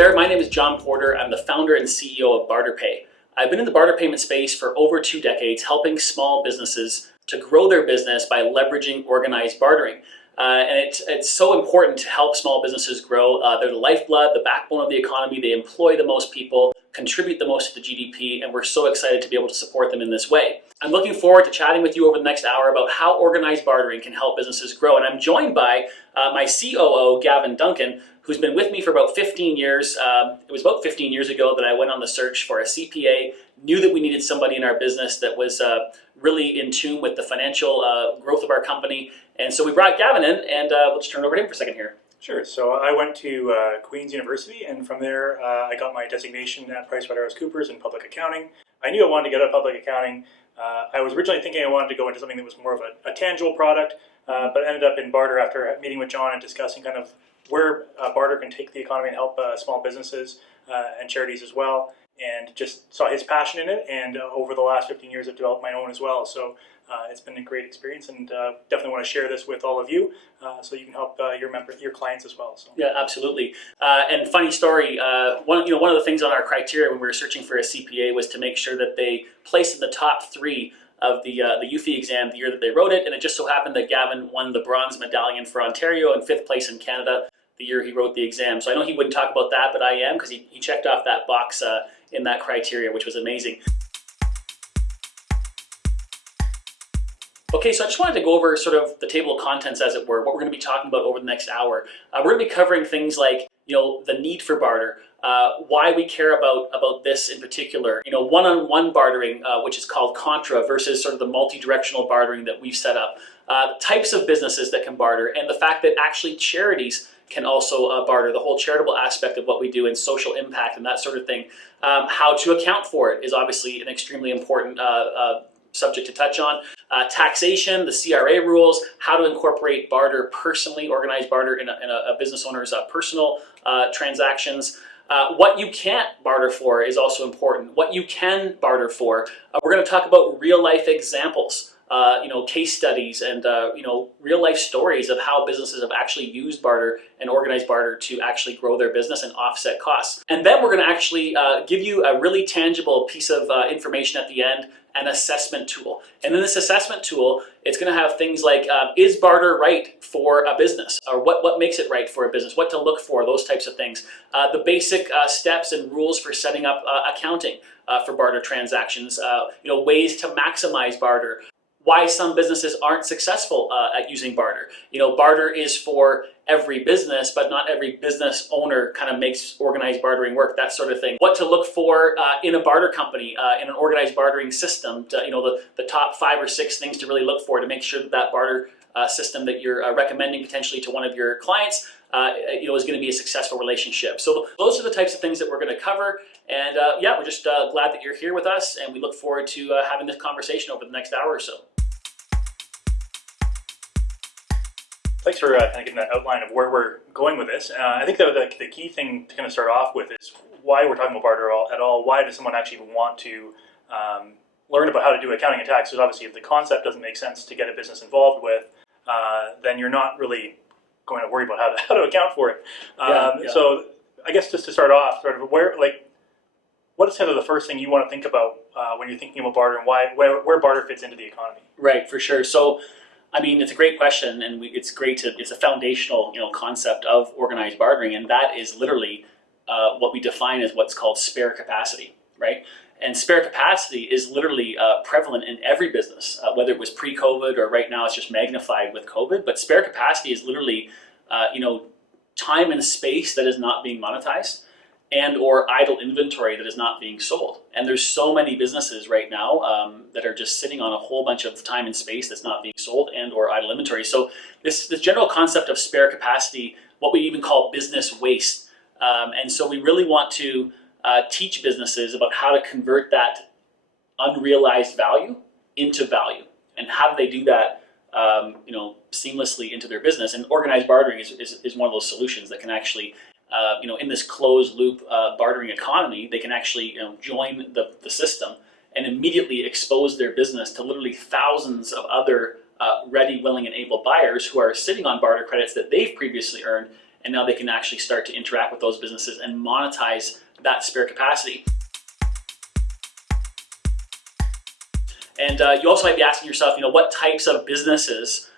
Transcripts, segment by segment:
there, my name is John Porter. I'm the founder and CEO of BarterPay. I've been in the barter payment space for over 2 decades, helping small businesses to grow their business by leveraging organized bartering. And it's so important to help small businesses grow. They're the lifeblood, the backbone of the economy. They employ the most people, contribute the most to the GDP, and we're so excited to be able to support them in this way. I'm looking forward to chatting with you over the next hour about how organized bartering can help businesses grow. And I'm joined by my COO, Gavin Duncan, who's been with me for about 15 years. It was about 15 years ago that I went on the search for a CPA, knew that we needed somebody in our business that was really in tune with the financial growth of our company. And so we brought Gavin in, and we'll just turn it over to him for a second here. Sure. So I went to Queen's University, and from there I got my designation at PricewaterhouseCoopers in public accounting. I knew I wanted to get out of public accounting. I was originally thinking I wanted to go into something that was more of a tangible product, but ended up in barter after meeting with John and discussing kind of where barter can take the economy and help small businesses and charities as well, and just saw his passion in it. And over the last 15 years, I've developed my own as well. So it's been a great experience, and definitely want to share this with all of you so you can help your clients as well. So. Yeah, absolutely. And funny story, one of the things on our criteria when we were searching for a CPA was to make sure that they placed in the top 3 of the UFI exam the year that they wrote it. And it just so happened that Gavin won the bronze medallion for Ontario and 5th place in Canada the year he wrote the exam. So I know he wouldn't talk about that, but I am, because he checked off that box in that criteria, which was amazing. Okay, so I just wanted to go over sort of the table of contents, as it were, what we're going to be talking about over the next hour. We're going to be covering things like, the need for barter, why we care about this in particular, one-on-one bartering, which is called contra, versus sort of the multi-directional bartering that we've set up, types of businesses that can barter, and the fact that actually charities can also barter, the whole charitable aspect of what we do and social impact and that sort of thing. How to account for it is obviously an extremely important subject to touch on. Taxation, the CRA rules, how to incorporate barter personally, organized barter in a business owner's personal transactions. What you can't barter for is also important. What you can barter for. We're going to talk about real life examples, case studies, and real life stories of how businesses have actually used barter and organized barter to actually grow their business and offset costs. And then we're going to actually give you a really tangible piece of information at the end, an assessment tool. And in this assessment tool, it's going to have things like, is barter right for a business? Or what makes it right for a business? What to look for, those types of things. The basic steps and rules for setting up accounting for barter transactions. Ways to maximize barter. Why some businesses aren't successful at using barter. Barter is for every business, but not every business owner kind of makes organized bartering work, that sort of thing. What to look for in a barter company, in an organized bartering system, the top 5 or 6 things to really look for to make sure that barter system that you're recommending potentially to one of your clients is going to be a successful relationship. So those are the types of things that we're going to cover. And we're just glad that you're here with us, and we look forward to having this conversation over the next hour or so. Thanks for kind of getting that outline of where we're going with this. I think that the key thing to kind of start off with is why we're talking about barter at all. Why does someone actually want to learn about how to do accounting and tax? Because obviously if the concept doesn't make sense to get a business involved with, then you're not really going to worry about how to account for it. So I guess just to start off, sort of what is kind of the first thing you want to think about when you're thinking about barter, and where barter fits into the economy? Right, for sure. So it's a great question, and it's a foundational concept of organized bartering, and that is literally what we define as what's called spare capacity, right? And spare capacity is literally prevalent in every business, whether it was pre-COVID or right now it's just magnified with COVID. But spare capacity is literally time and space that is not being monetized, and or idle inventory that is not being sold. And there's so many businesses right now that are just sitting on a whole bunch of time and space that's not being sold and or idle inventory. So this general concept of spare capacity, what we even call business waste. And so we really want to teach businesses about how to convert that unrealized value into value. And how do they do that seamlessly into their business? And organized bartering is one of those solutions that can actually in this closed loop bartering economy, they can actually join the system and immediately expose their business to literally thousands of other ready, willing, and able buyers who are sitting on barter credits that they've previously earned and now they can actually start to interact with those businesses and monetize that spare capacity. And you also might be asking yourself, what types of businesses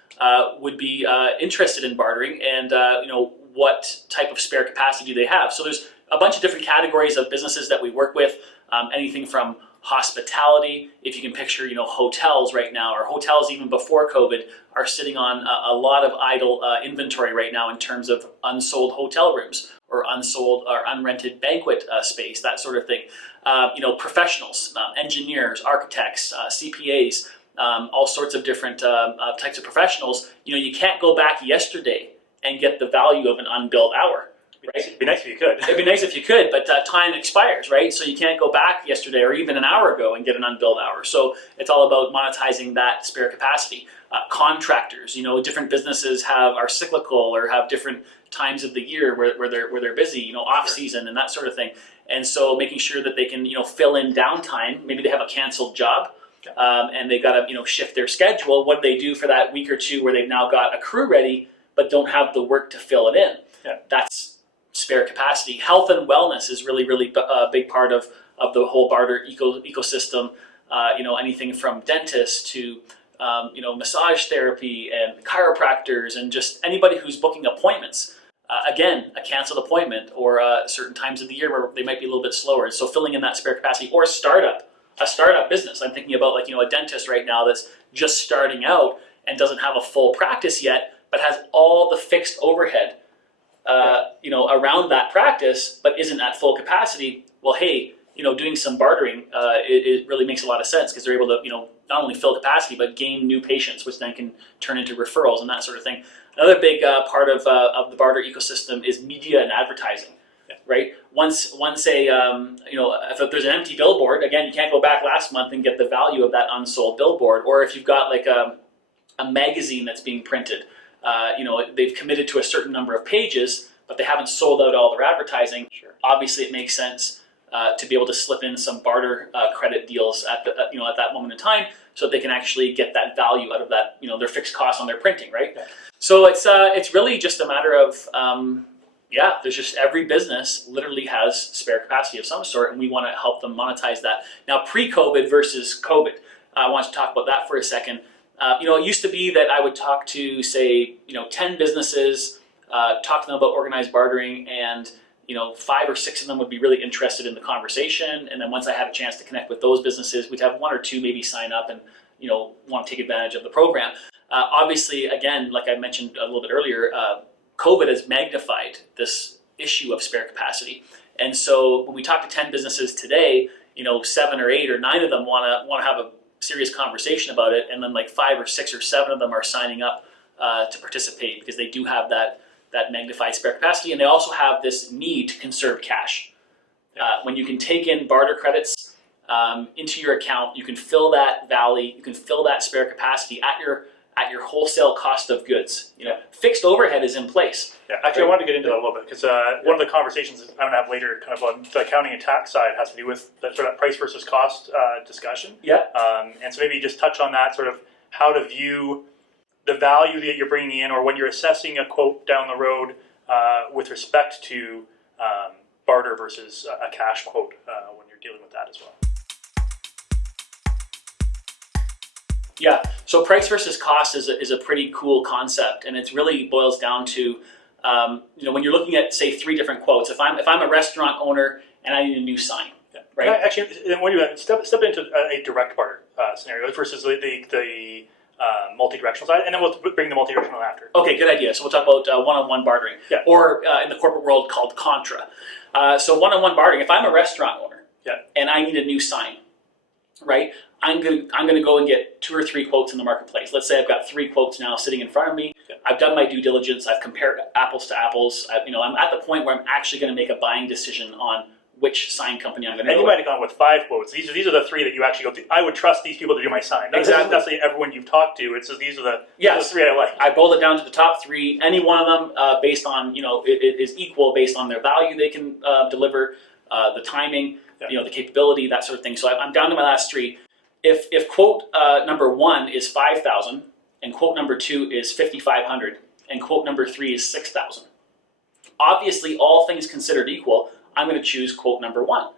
would be interested in bartering, and what type of spare capacity do they have? So there's a bunch of different categories of businesses that we work with, anything from hospitality. If you can picture, hotels right now, or hotels even before COVID, are sitting on a lot of idle inventory right now in terms of unsold hotel rooms or unsold or unrented banquet space, that sort of thing. Professionals, engineers, architects, CPAs, all sorts of different types of professionals. You can't go back yesterday and get the value of an unbilled hour. Right? It'd be nice if you could. It'd be nice if you could, but time expires, right? So you can't go back yesterday or even an hour ago and get an unbilled hour. So it's all about monetizing that spare capacity. Contractors, different businesses are cyclical or have different times of the year where they're busy, off season and that sort of thing. And so making sure that they can, fill in downtime. Maybe they have a canceled job, and they got to, shift their schedule. What do they do for that week or two where they've now got a crew ready but don't have the work to fill it in? Yeah. That's spare capacity. Health and wellness is really a big part of the whole barter ecosystem. Anything from dentists to massage therapy and chiropractors and just anybody who's booking appointments. Again, a canceled appointment or certain times of the year where they might be a little bit slower. So filling in that spare capacity, or a startup business. I'm thinking about a dentist right now that's just starting out and doesn't have a full practice yet, but has all the fixed overhead around that practice, but isn't at full capacity. Well, hey, doing some bartering, it really makes a lot of sense, because they're able to, not only fill capacity, but gain new patients, which then can turn into referrals and that sort of thing. Another big part of the barter ecosystem is media and advertising, right? Once if there's an empty billboard, again, you can't go back last month and get the value of that unsold billboard. Or if you've got a magazine that's being printed, they've committed to a certain number of pages, but they haven't sold out all their advertising. Sure. Obviously, it makes sense to be able to slip in some barter credit deals at that moment in time, so that they can actually get that value out of that, their fixed costs on their printing, right? Yeah. So it's really just a matter of there's just every business literally has spare capacity of some sort, and we want to help them monetize that. Now, pre-COVID versus COVID, I want to talk about that for a second. It used to be that I would talk to, say, 10 businesses, talk to them about organized bartering, and 5 or 6 of them would be really interested in the conversation. And then once I had a chance to connect with those businesses, we'd have 1 or 2 maybe sign up and want to take advantage of the program. Obviously, again, like I mentioned a little bit earlier, COVID has magnified this issue of spare capacity. And so when we talk to 10 businesses today, 7 or 8 or 9 of them want to have a serious conversation about it, and then 5 or 6 or 7 of them are signing up to participate, because they do have that magnified spare capacity, and they also have this need to conserve cash. When you can take in barter credits into your account, you can fill that valley, you can fill that spare capacity at your wholesale cost of goods. Fixed overhead is in place. Yeah, actually, I wanted to get into that a little bit, because one of the conversations I'm going to have later, kind of on the accounting and tax side, has to do with that sort of price versus cost discussion. Yeah. And so maybe just touch on that, sort of how to view the value that you're bringing in, or when you're assessing a quote down the road with respect to barter versus a cash quote when you're dealing with that as well. Yeah, so price versus cost is a pretty cool concept, and it really boils down to when you're looking at, say, 3 different quotes. If I'm a restaurant owner and I need a new sign, right? Actually, what do you step into a direct barter scenario versus the multi-directional side, and then we'll bring the multi-directional after. Okay, good idea. So we'll talk about one-on-one bartering, or in the corporate world called contra. So one-on-one bartering. If I'm a restaurant owner and I need a new sign, right? I'm gonna go and get 2 or 3 quotes in the marketplace. Let's say I've got 3 quotes now sitting in front of me. I've done my due diligence. I've compared apples to apples. I'm at the point where I'm actually going to make a buying decision on which sign company I'm going to go. And you might have gone with 5 quotes. These are the 3 that you actually go. I would trust these people to do my sign. Exactly. That's everyone you've talked to. It's these are the 3 I like. I boiled it down to the top 3. Any one of them, based on it is equal based on their value they can deliver, the timing, the capability, that sort of thing. So I'm down to my last 3. If quote number 1 is 5,000, and quote number 2 is 5,500, and quote number 3 is 6,000, obviously, all things considered equal, I'm going to choose quote number one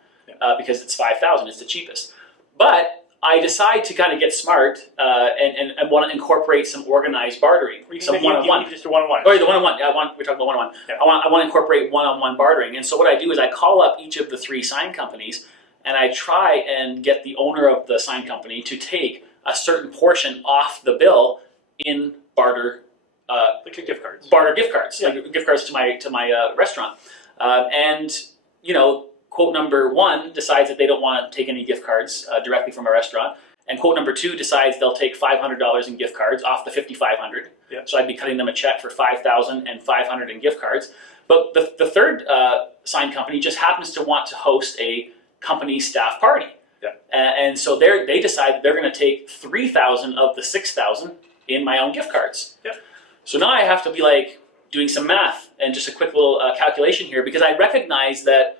because it's $5,000, it's the cheapest. But I decide to kind of get smart and want to incorporate some organized bartering, some one-on-one. Just a one-on-one. Oh, the one-on-one. Yeah, we're talking about one-on-one. Yeah. I want to incorporate one-on-one bartering. And so what I do is I call up each of the 3 sign companies, and I try and get the owner of the sign company to take a certain portion off the bill in barter. Like gift cards. Barter gift cards, Yeah. like gift cards to my restaurant, and quote number one decides that they don't want to take any gift cards directly from a restaurant, and quote number 2 decides they'll take $500 in gift cards off the $5,500. Yeah. So I'd be cutting them a check for $5,000 and $500 in gift cards. But the third sign company just happens to want to host a company staff party. Yeah. And so they decide that they're going to take $3,000 of the $6,000 in my own gift cards. Yeah. So now I have to be like doing some math and just a quick little calculation here, because I recognize that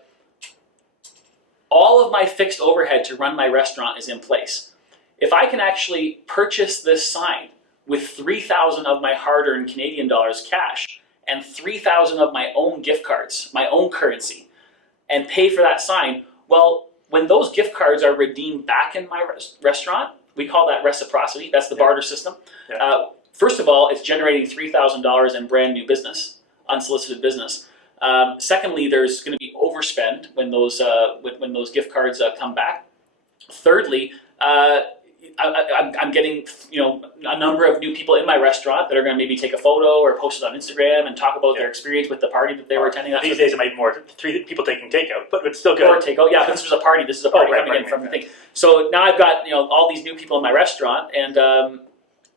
all of my fixed overhead to run my restaurant is in place. If I can actually purchase this sign with $3,000 of my hard-earned Canadian dollars cash and $3,000 of my own gift cards, my own currency, and pay for that sign, well, when those gift cards are redeemed back in my restaurant, we call that reciprocity. That's the barter system. Yeah. First of all, it's generating $3,000 in brand new business, unsolicited business. Secondly, there's going to be overspend when those gift cards come back. Thirdly, I'm getting a number of new people in my restaurant that are going to maybe take a photo or post it on Instagram and talk about their experience with the party that they were attending. These days it might be more 3 people taking takeout, but it's still good. Or takeout, yeah. This was a party. This is a party coming in from the thing. So now I've got all these new people in my restaurant, and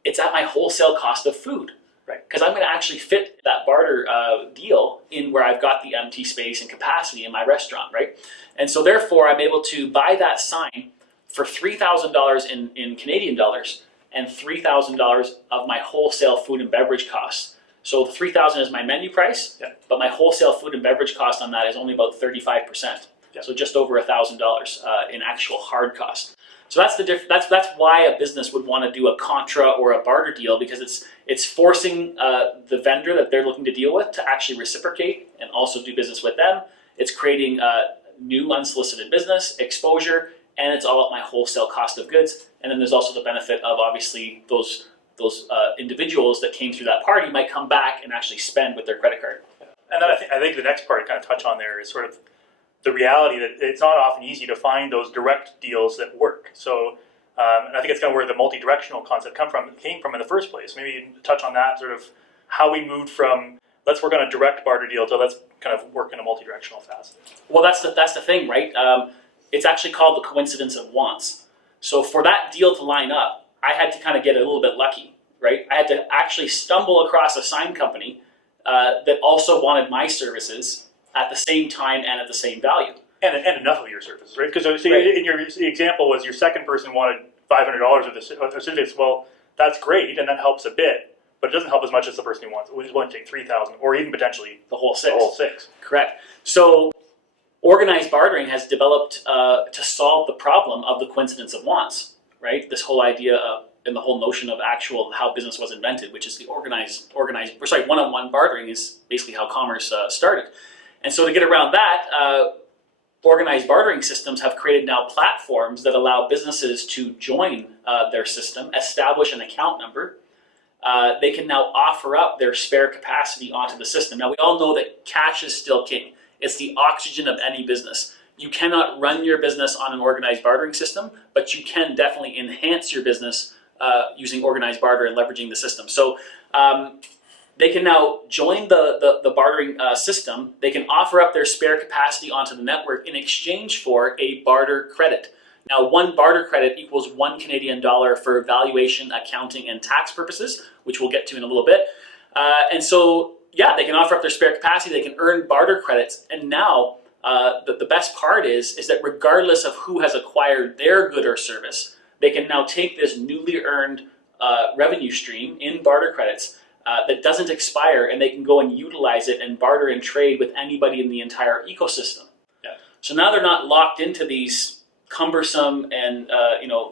it's at my wholesale cost of food. Right. Because I'm going to actually fit that barter deal in where I've got the empty space and capacity in my restaurant, right? And so therefore, I'm able to buy that sign for $3,000 in Canadian dollars and $3,000 of my wholesale food and beverage costs. So the $3,000 is my menu price, but my wholesale food and beverage cost on that is only about 35%. So just over $1,000 in actual hard cost. So that's the that's why a business would want to do a contra or a barter deal, because it's forcing the vendor that they're looking to deal with to actually reciprocate and also do business with them. It's creating new unsolicited business exposure, and it's all at my wholesale cost of goods. And then there's also the benefit of obviously those individuals that came through that party might come back and actually spend with their credit card. And then I think the next part to kind of touch on there is sort of the reality that it's not often easy to find those direct deals that work. So, and I think it's kind of where the multi-directional concept came from in the first place. Maybe you can touch on that, sort of how we moved from let's work on a direct barter deal to let's kind of work in a multi-directional facet. Well, that's the thing, right? It's actually called the coincidence of wants. So for that deal to line up, I had to kind of get a little bit lucky, right? I had to actually stumble across a sign company that also wanted my services at the same time and at the same value. And enough of your services, right? Because in your example was your second person wanted $500 of the certificates. Well, that's great, and that helps a bit, but it doesn't help as much as the person who wants. Who's willing to take $3,000 or even potentially the whole six. The whole six. Correct. So organized bartering has developed to solve the problem of the coincidence of wants, right? This whole idea of, and the whole notion of actual how business was invented, which is the one-on-one bartering is basically how commerce started. And so to get around that, organized bartering systems have created now platforms that allow businesses to join their system, establish an account number. They can now offer up their spare capacity onto the system. Now we all know that cash is still king. It's the oxygen of any business. You cannot run your business on an organized bartering system, but you can definitely enhance your business using organized barter and leveraging the system. So they can now join the bartering system. They can offer up their spare capacity onto the network in exchange for a barter credit. Now, one barter credit equals $1 Canadian for valuation, accounting, and tax purposes, which we'll get to in a little bit. And so, yeah, they can offer up their spare capacity. They can earn barter credits. And now, the best part is that regardless of who has acquired their good or service, they can now take this newly earned revenue stream in barter credits that doesn't expire, and they can go and utilize it and barter and trade with anybody in the entire ecosystem. Yeah. So now they're not locked into these cumbersome and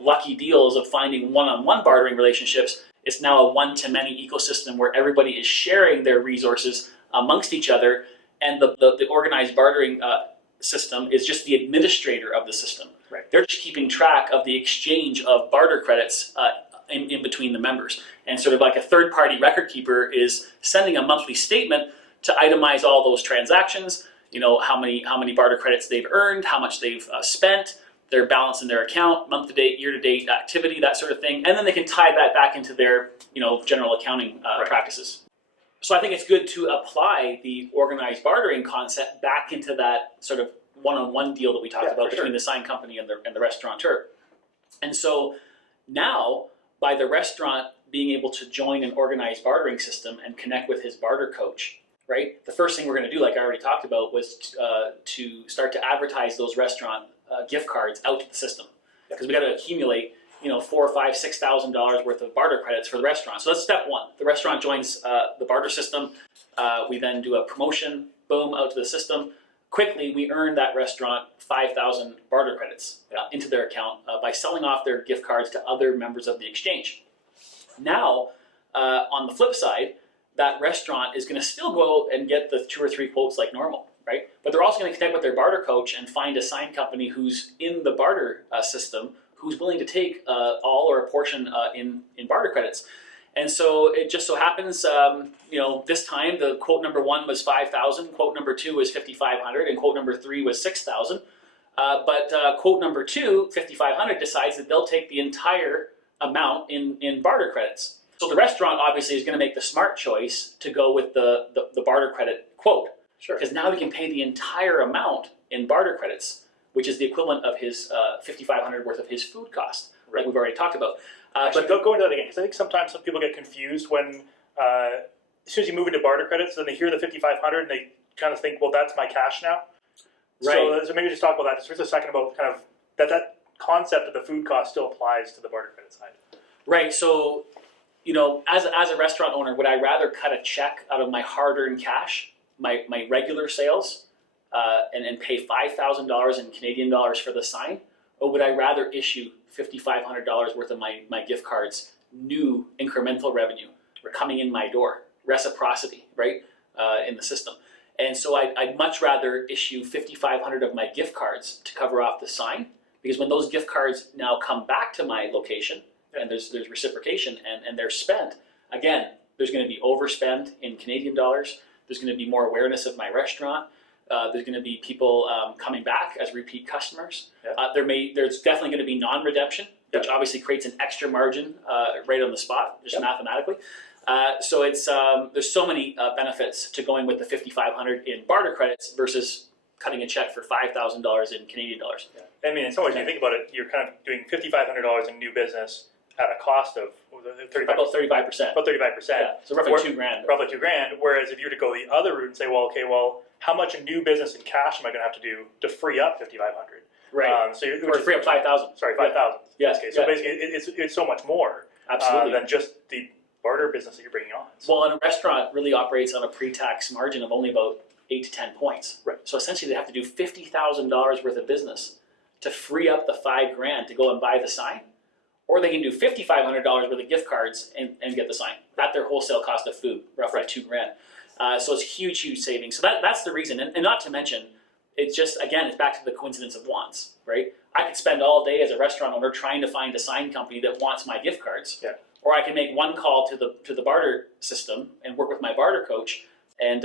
lucky deals of finding one-on-one bartering relationships. It's now a one-to-many ecosystem where everybody is sharing their resources amongst each other, and the organized bartering system is just the administrator of the system. Right. They're just keeping track of the exchange of barter credits in between the members. And sort of like a third-party record keeper is sending a monthly statement to itemize all those transactions, how many barter credits they've earned, how much they've spent, their balance in their account, month-to-date, year-to-date activity, that sort of thing. And then they can tie that back into their general accounting practices. So I think it's good to apply the organized bartering concept back into that sort of one-on-one deal that we talked about between the sign company and the restaurateur. And so now, by the restaurant being able to join an organized bartering system and connect with his barter coach, right? The first thing we're going to do, like I already talked about, was to start to advertise those restaurant gift cards out to the system, because we got to accumulate $4,000, $5,000, $6,000 worth of barter credits for the restaurant. So that's step one. The restaurant joins the barter system. We then do a promotion, boom, out to the system. Quickly, we earn that restaurant 5,000 barter credits into their account by selling off their gift cards to other members of the exchange. Now, on the flip side, that restaurant is going to still go and get the 2 or 3 quotes like normal, right? But they're also going to connect with their barter coach and find a sign company who's in the barter system, who's willing to take all or a portion in barter credits. And so it just so happens, this time the quote number 1 was 5,000, quote number 2 was 5,500, and quote number 3 was 6,000. But quote number 2, 5,500, decides that they'll take the entire amount in barter credits. So the restaurant obviously is going to make the smart choice to go with the barter credit quote. Sure. Because now he can pay the entire amount in barter credits, which is the equivalent of his 5,500 worth of his food cost, like we've already talked about. But go into that again, because I think sometimes some people get confused when, as soon as you move into barter credits, then they hear the 5,500 and they kind of think, well, that's my cash now. Right. So maybe just talk about that just for a second, about kind of that concept of the food cost still applies to the barter credit side. Right. So, as a restaurant owner, would I rather cut a check out of my hard-earned cash, my regular sales, and pay $5,000 in Canadian dollars for the sign, or would I rather issue $5,500 worth of my gift cards, new incremental revenue coming in my door, reciprocity, right, in the system? And so I'd much rather issue 5,500 of my gift cards to cover off the sign, because when those gift cards now come back to my location and there's reciprocation and they're spent, again, there's going to be overspend in Canadian dollars. There's going to be more awareness of my restaurant. There's going to be people coming back as repeat customers. Yeah. There's definitely going to be non-redemption, which obviously creates an extra margin right on the spot, just mathematically. So it's there's so many benefits to going with the 5,500 in barter credits versus cutting a check for $5,000 in Canadian dollars. Yeah. I mean, in some ways, when you think about it, you're kind of doing $5,500 in new business at a cost of 35%. About 35%. About 35%. Yeah. So roughly $2,000. Roughly $2,000. Whereas if you were to go the other route and say, well, how much in new business in cash am I going to have to do to free up 5,500? Right. Or free up 5,000. Sorry, 5,000. Yeah. Okay. So basically, it's so much more than just the barter business that you're bringing on. Well, and a restaurant really operates on a pre-tax margin of only about 8 to 10 points. Right. So essentially, they have to do $50,000 worth of business to free up the $5,000 to go and buy the sign, or they can do $5,500 worth of gift cards and get the sign at their wholesale cost of food, roughly $2,000. So it's huge savings. So that's the reason, and not to mention, it's just, again, it's back to the coincidence of wants, right? I could spend all day as a restaurant owner trying to find a sign company that wants my gift cards, or I can make one call to the barter system and work with my barter coach, and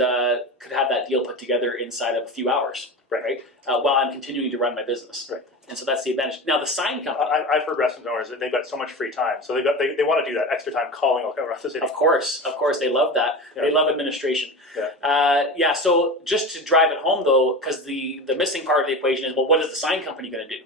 could have that deal put together inside of a few hours, right? While I'm continuing to run my business. Right. And so that's the advantage. Now the sign company. I've heard restaurant owners that they've got so much free time, so they want to do that extra time calling around the city. Of course, they love that. Yeah. They love administration. Yeah. So just to drive it home though, because the missing part of the equation is, well, what is the sign company going to do,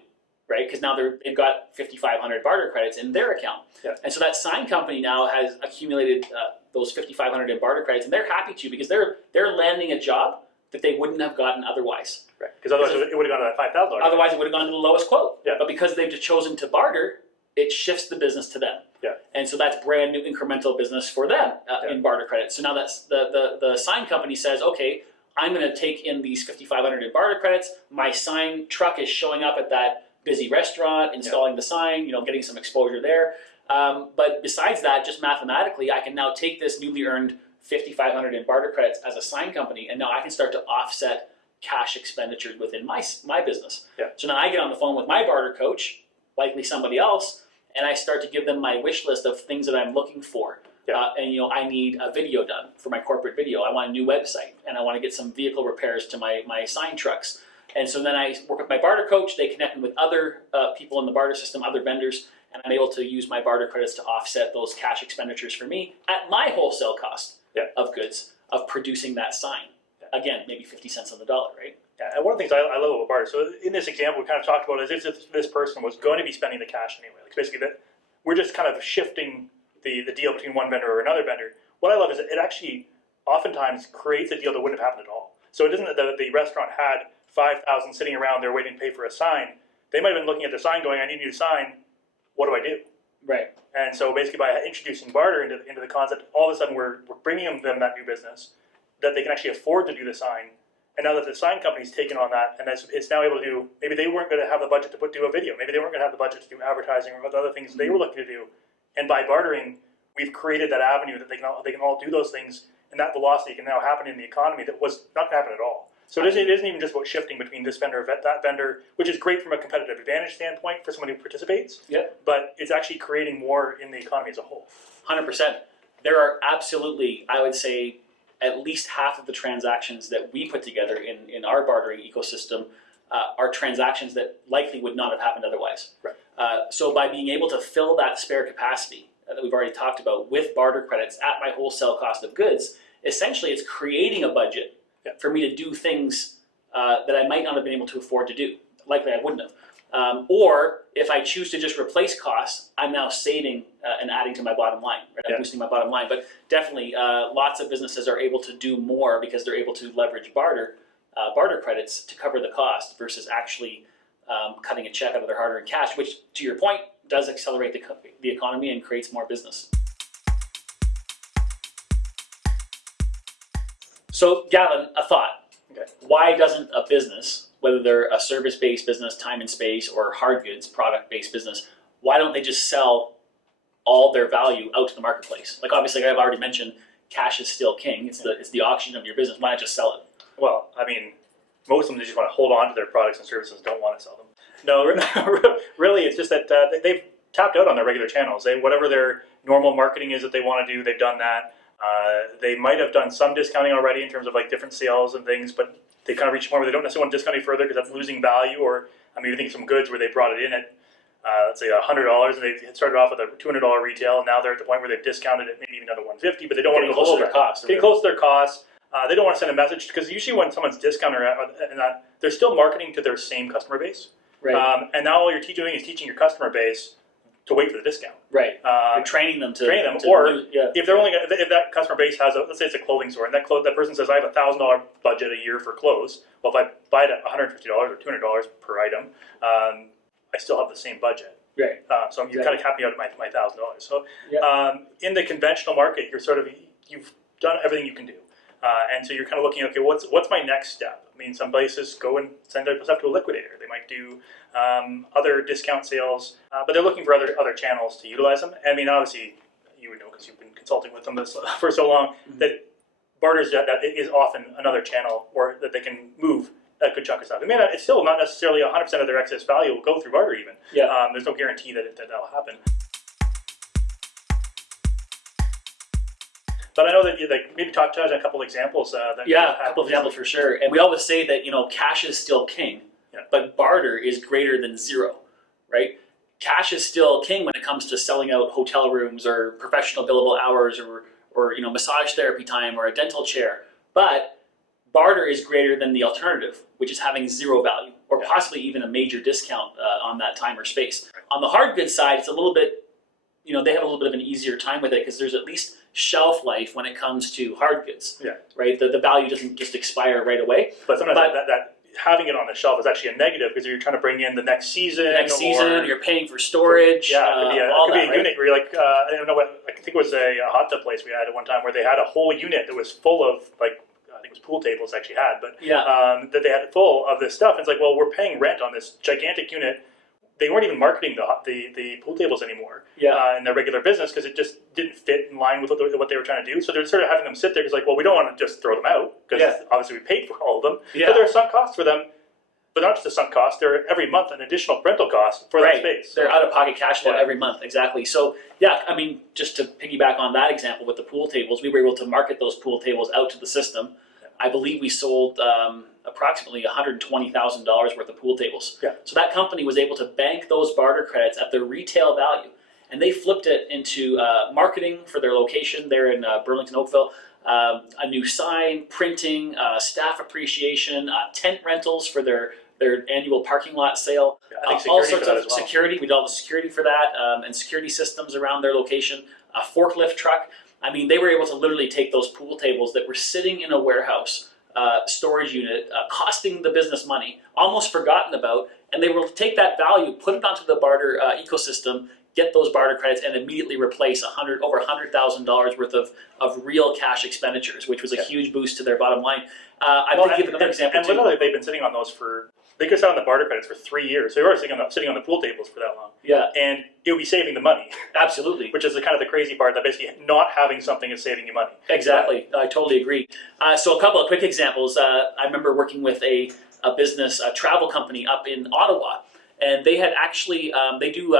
right? Because now they've got 5,500 barter credits in their account, and so that sign company now has accumulated those 5,500 in barter credits, and they're happy to, because they're landing a job that they wouldn't have gotten otherwise. Right, because otherwise it would have gone to that $5,000. Otherwise, it would have gone to the lowest quote. Yeah. But because they've chosen to barter, it shifts the business to them. Yeah. And so that's brand new incremental business for them in barter credit. So now that's the sign company says, okay, I'm going to take in these 5,500 in barter credits. My sign truck is showing up at that busy restaurant, installing the sign, getting some exposure there. But besides that, just mathematically, I can now take this newly earned $5,500 in barter credits as a sign company, and now I can start to offset cash expenditures within my business. Yeah. So now I get on the phone with my barter coach, likely somebody else, and I start to give them my wish list of things that I'm looking for. Yeah. And I need a video done for my corporate video. I want a new website, and I want to get some vehicle repairs to my sign trucks. And so then I work with my barter coach. They connect me with other people in the barter system, other vendors, and I'm able to use my barter credits to offset those cash expenditures for me at my wholesale cost of goods of producing that sign. Again, maybe 50 cents on the dollar, right? Yeah, and one of the things I love about barter, so in this example, we kind of talked about is if this person was going to be spending the cash anyway. Like basically, that we're just kind of shifting the deal between one vendor or another vendor. What I love is it actually oftentimes creates a deal that wouldn't have happened at all. So it isn't that the restaurant had 5,000 sitting around there waiting to pay for a sign. They might have been looking at the sign going, I need a new sign. What do I do? Right. And so basically by introducing barter into the concept, all of a sudden we're bringing them that new business that they can actually afford to do the sign. And now that the sign company's taken on that, and it's now able to do, maybe they weren't going to have the budget to do a video. Maybe they weren't going to have the budget to do advertising or other things they were looking to do. And by bartering, we've created that avenue that they can all do those things, and that velocity can now happen in the economy that was not going to happen at all. So it isn't even just about shifting between this vendor and that vendor, which is great from a competitive advantage standpoint for someone who participates. Yeah. But it's actually creating more in the economy as a whole. 100%. There are absolutely, I would say, at least half of the transactions that we put together in our bartering ecosystem are transactions that likely would not have happened otherwise. Right. So by being able to fill that spare capacity that we've already talked about with barter credits at my wholesale cost of goods, essentially it's creating a budget for me to do things that I might not have been able to afford to do. Likely I wouldn't have. Or if I choose to just replace costs, I'm now saving and adding to my bottom line. Right? I'm boosting my bottom line. But definitely lots of businesses are able to do more because they're able to leverage barter credits to cover the cost versus actually cutting a check out of their hard-earned cash, which, to your point, does accelerate the economy and creates more business. So, Gavin, a thought. Okay. Why doesn't a business, whether they're a service-based business, time and space, or hard goods, product-based business, why don't they just sell all their value out to the marketplace? Like, obviously, I've already mentioned, cash is still king. It's the auction of your business. Why not just sell it? Well, I mean, most of them just want to hold on to their products and services, don't want to sell them. No, really, it's just that they've tapped out on their regular channels. Whatever their normal marketing is that they want to do, they've done that. They might have done some discounting already in terms of like different sales and things, but they kind of reach a point where they don't necessarily want to discount any further because that's losing value. Or I mean, you think some goods where they brought it in at let's say $100, and they started off with a $200 retail, and now they're at the point where they've discounted it maybe even down to $150, but they don't want to go close to their costs. Getting close to their costs. They don't want to send a message because usually when someone's discounting they're still marketing to their same customer base. Right. And now all you're doing is teaching your customer base to wait for the discount. Right. You're training them to or if they're if that customer base has let's say it's a clothing store, and that person says I have a $1,000 budget a year for clothes. Well, if I buy it at $150 or $200 per item, I still have the same budget. Right. So you're kind of capping out at my $1,000. So in the conventional market, you've done everything you can do. And so you're kind of looking, okay, what's my next step? I mean, some places go and send their stuff to a liquidator. They might do other discount sales, but they're looking for other channels to utilize them. I mean, obviously, you would know because you've been consulting with them for so long, that barter that is often another channel or that they can move a good chunk of stuff. It's still not necessarily 100% of their excess value will go through barter even. Yeah. There's no guarantee that'll happen. But I know that maybe touch on a couple examples. A couple of examples for sure. And we always say that cash is still king, but barter is greater than zero, right? Cash is still king when it comes to selling out hotel rooms or professional billable hours or massage therapy time or a dental chair. But barter is greater than the alternative, which is having zero value or possibly even a major discount on that time or space. On the hard goods side, it's a little bit, they have a little bit of an easier time with it because there's at least shelf life when it comes to hard goods. Yeah. Right. The value doesn't just expire right away. But sometimes that having it on the shelf is actually a negative because you're trying to bring in the next season. You're paying for storage. Yeah, it could be a unit where you're like, I don't know what. I think it was a hot tub place we had at one time where they had a whole unit that was full of I think it was pool tables actually had, but that they had it full of this stuff. And it's like, well, we're paying rent on this gigantic unit. they weren't even marketing the pool tables anymore in their regular business because it just didn't fit in line with what they were trying to do. So they're sort of having them sit there because like, well, we don't want to just throw them out because obviously we paid for all of them. But there are sunk costs for them. But not just a sunk cost, they're every month an additional rental cost for that space. They're out-of-pocket cash flow every month, exactly. So yeah, I mean, just to piggyback on that example with the pool tables, we were able to market those pool tables out to the system. I believe we sold approximately $120,000 worth of pool tables. So that company was able to bank those barter credits at their retail value, and they flipped it into marketing for their location there in Burlington, Oakville. A new sign, printing, staff appreciation, tent rentals for their annual parking lot sale, all sorts of security. We did all the security for that, and security systems around their location, a forklift truck. I mean, they were able to literally take those pool tables that were sitting in a warehouse, storage unit, costing the business money, almost forgotten about, and they will take that value, put it onto the barter ecosystem, get those barter credits, and immediately replace over $100,000 worth of real cash expenditures, which was a huge boost to their bottom line. I think give another example too. And literally, they've been sitting on those they could sell on the barter credits for 3 years. So they were sitting on the pool tables for that long. And it would be saving the money. Absolutely. Which is kind of the crazy part, that basically not having something is saving you money. Exactly. I totally agree. So a couple of quick examples. I remember working with a business, a travel company up in Ottawa. And they had actually, they do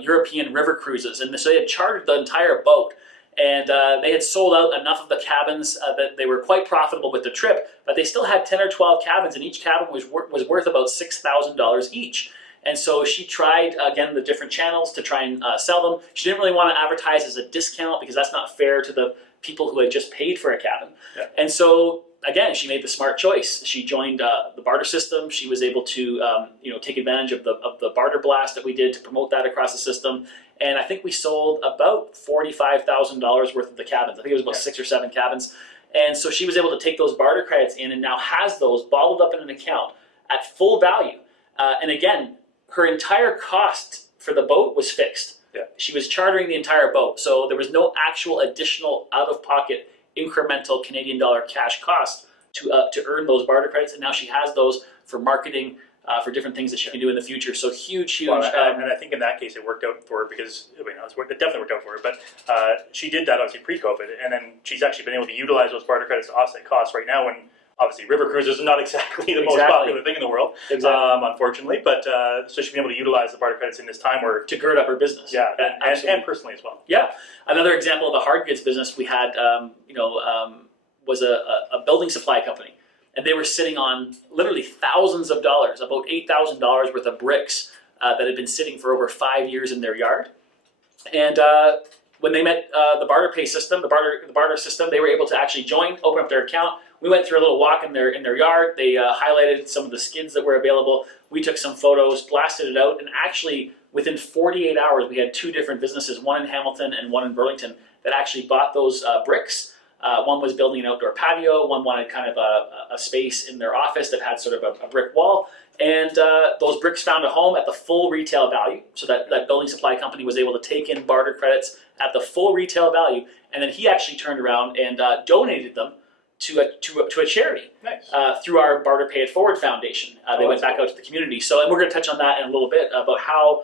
European river cruises. And so they had chartered the entire boat. And they had sold out enough of the cabins that they were quite profitable with the trip, but they still had 10 or 12 cabins, and each cabin was worth about $6,000 each. And so she tried, again, the different channels to try and sell them. She didn't really want to advertise as a discount because that's not fair to the people who had just paid for a cabin. And so, again, she made the smart choice. She joined the barter system. She was able to take advantage of the barter blast that we did to promote that across the system. And I think we sold about $45,000 worth of the cabins. I think it was about 6 or 7 cabins. And so she was able to take those barter credits in and now has those bottled up in an account at full value. And again, her entire cost for the boat was fixed. She was chartering the entire boat. So there was no actual additional out-of-pocket incremental Canadian dollar cash cost to earn those barter credits. And now she has those for marketing, for different things that she can do in the future. So huge. Well, and I think in that case it worked out for her because, it definitely worked out for her, but she did that obviously pre-COVID, and then she's actually been able to utilize those barter credits to offset costs right now when obviously river cruises is not exactly the most popular thing in the world, unfortunately, but so she's been able to utilize the barter credits in this time where to gird up her business. And personally as well. Another example of the hard goods business we had, was a building supply company. And they were sitting on literally thousands of dollars, about $8,000 worth of bricks that had been sitting for over 5 years in their yard. And when they met the BarterPay system, the barter system, they were able to actually join, open up their account. We went through a little walk in their yard. They highlighted some of the skids that were available. We took some photos, blasted it out, and actually within 48 hours, we had 2 different businesses, one in Hamilton and one in Burlington, that actually bought those bricks. One was building an outdoor patio, one wanted kind of a space in their office that had sort of a brick wall, and those bricks found a home at the full retail value, so that building supply company was able to take in barter credits at the full retail value, and then he actually turned around and donated them to a charity through our BarterPay It Forward Foundation. They went back out to the community. So, and we're going to touch on that in a little bit about how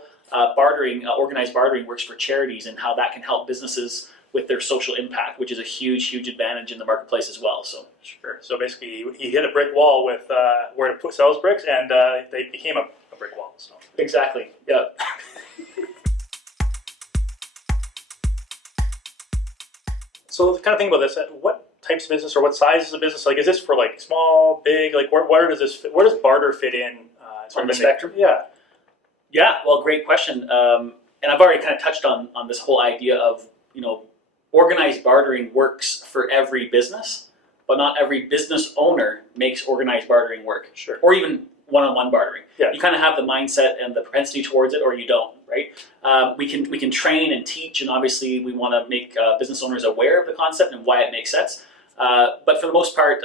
bartering, organized bartering works for charities and how that can help businesses with their social impact, which is a huge advantage in the marketplace as well. So sure. So basically, he hit a brick wall with where to sell his bricks, and they became a brick wall. So exactly, yeah. So kind of think about this. What types of business or what sizes of business? Like, is this for like small, big? Like, where does this fit? Where does barter fit in? On the spectrum? Yeah. Well, great question. And I've already kind of touched on this whole idea of organized bartering works for every business, but not every business owner makes organized bartering work. Sure. Or even one-on-one bartering. Yeah. You kind of have the mindset and the propensity towards it, or you don't, right? We can train and teach, and obviously we want to make business owners aware of the concept and why it makes sense. But for the most part,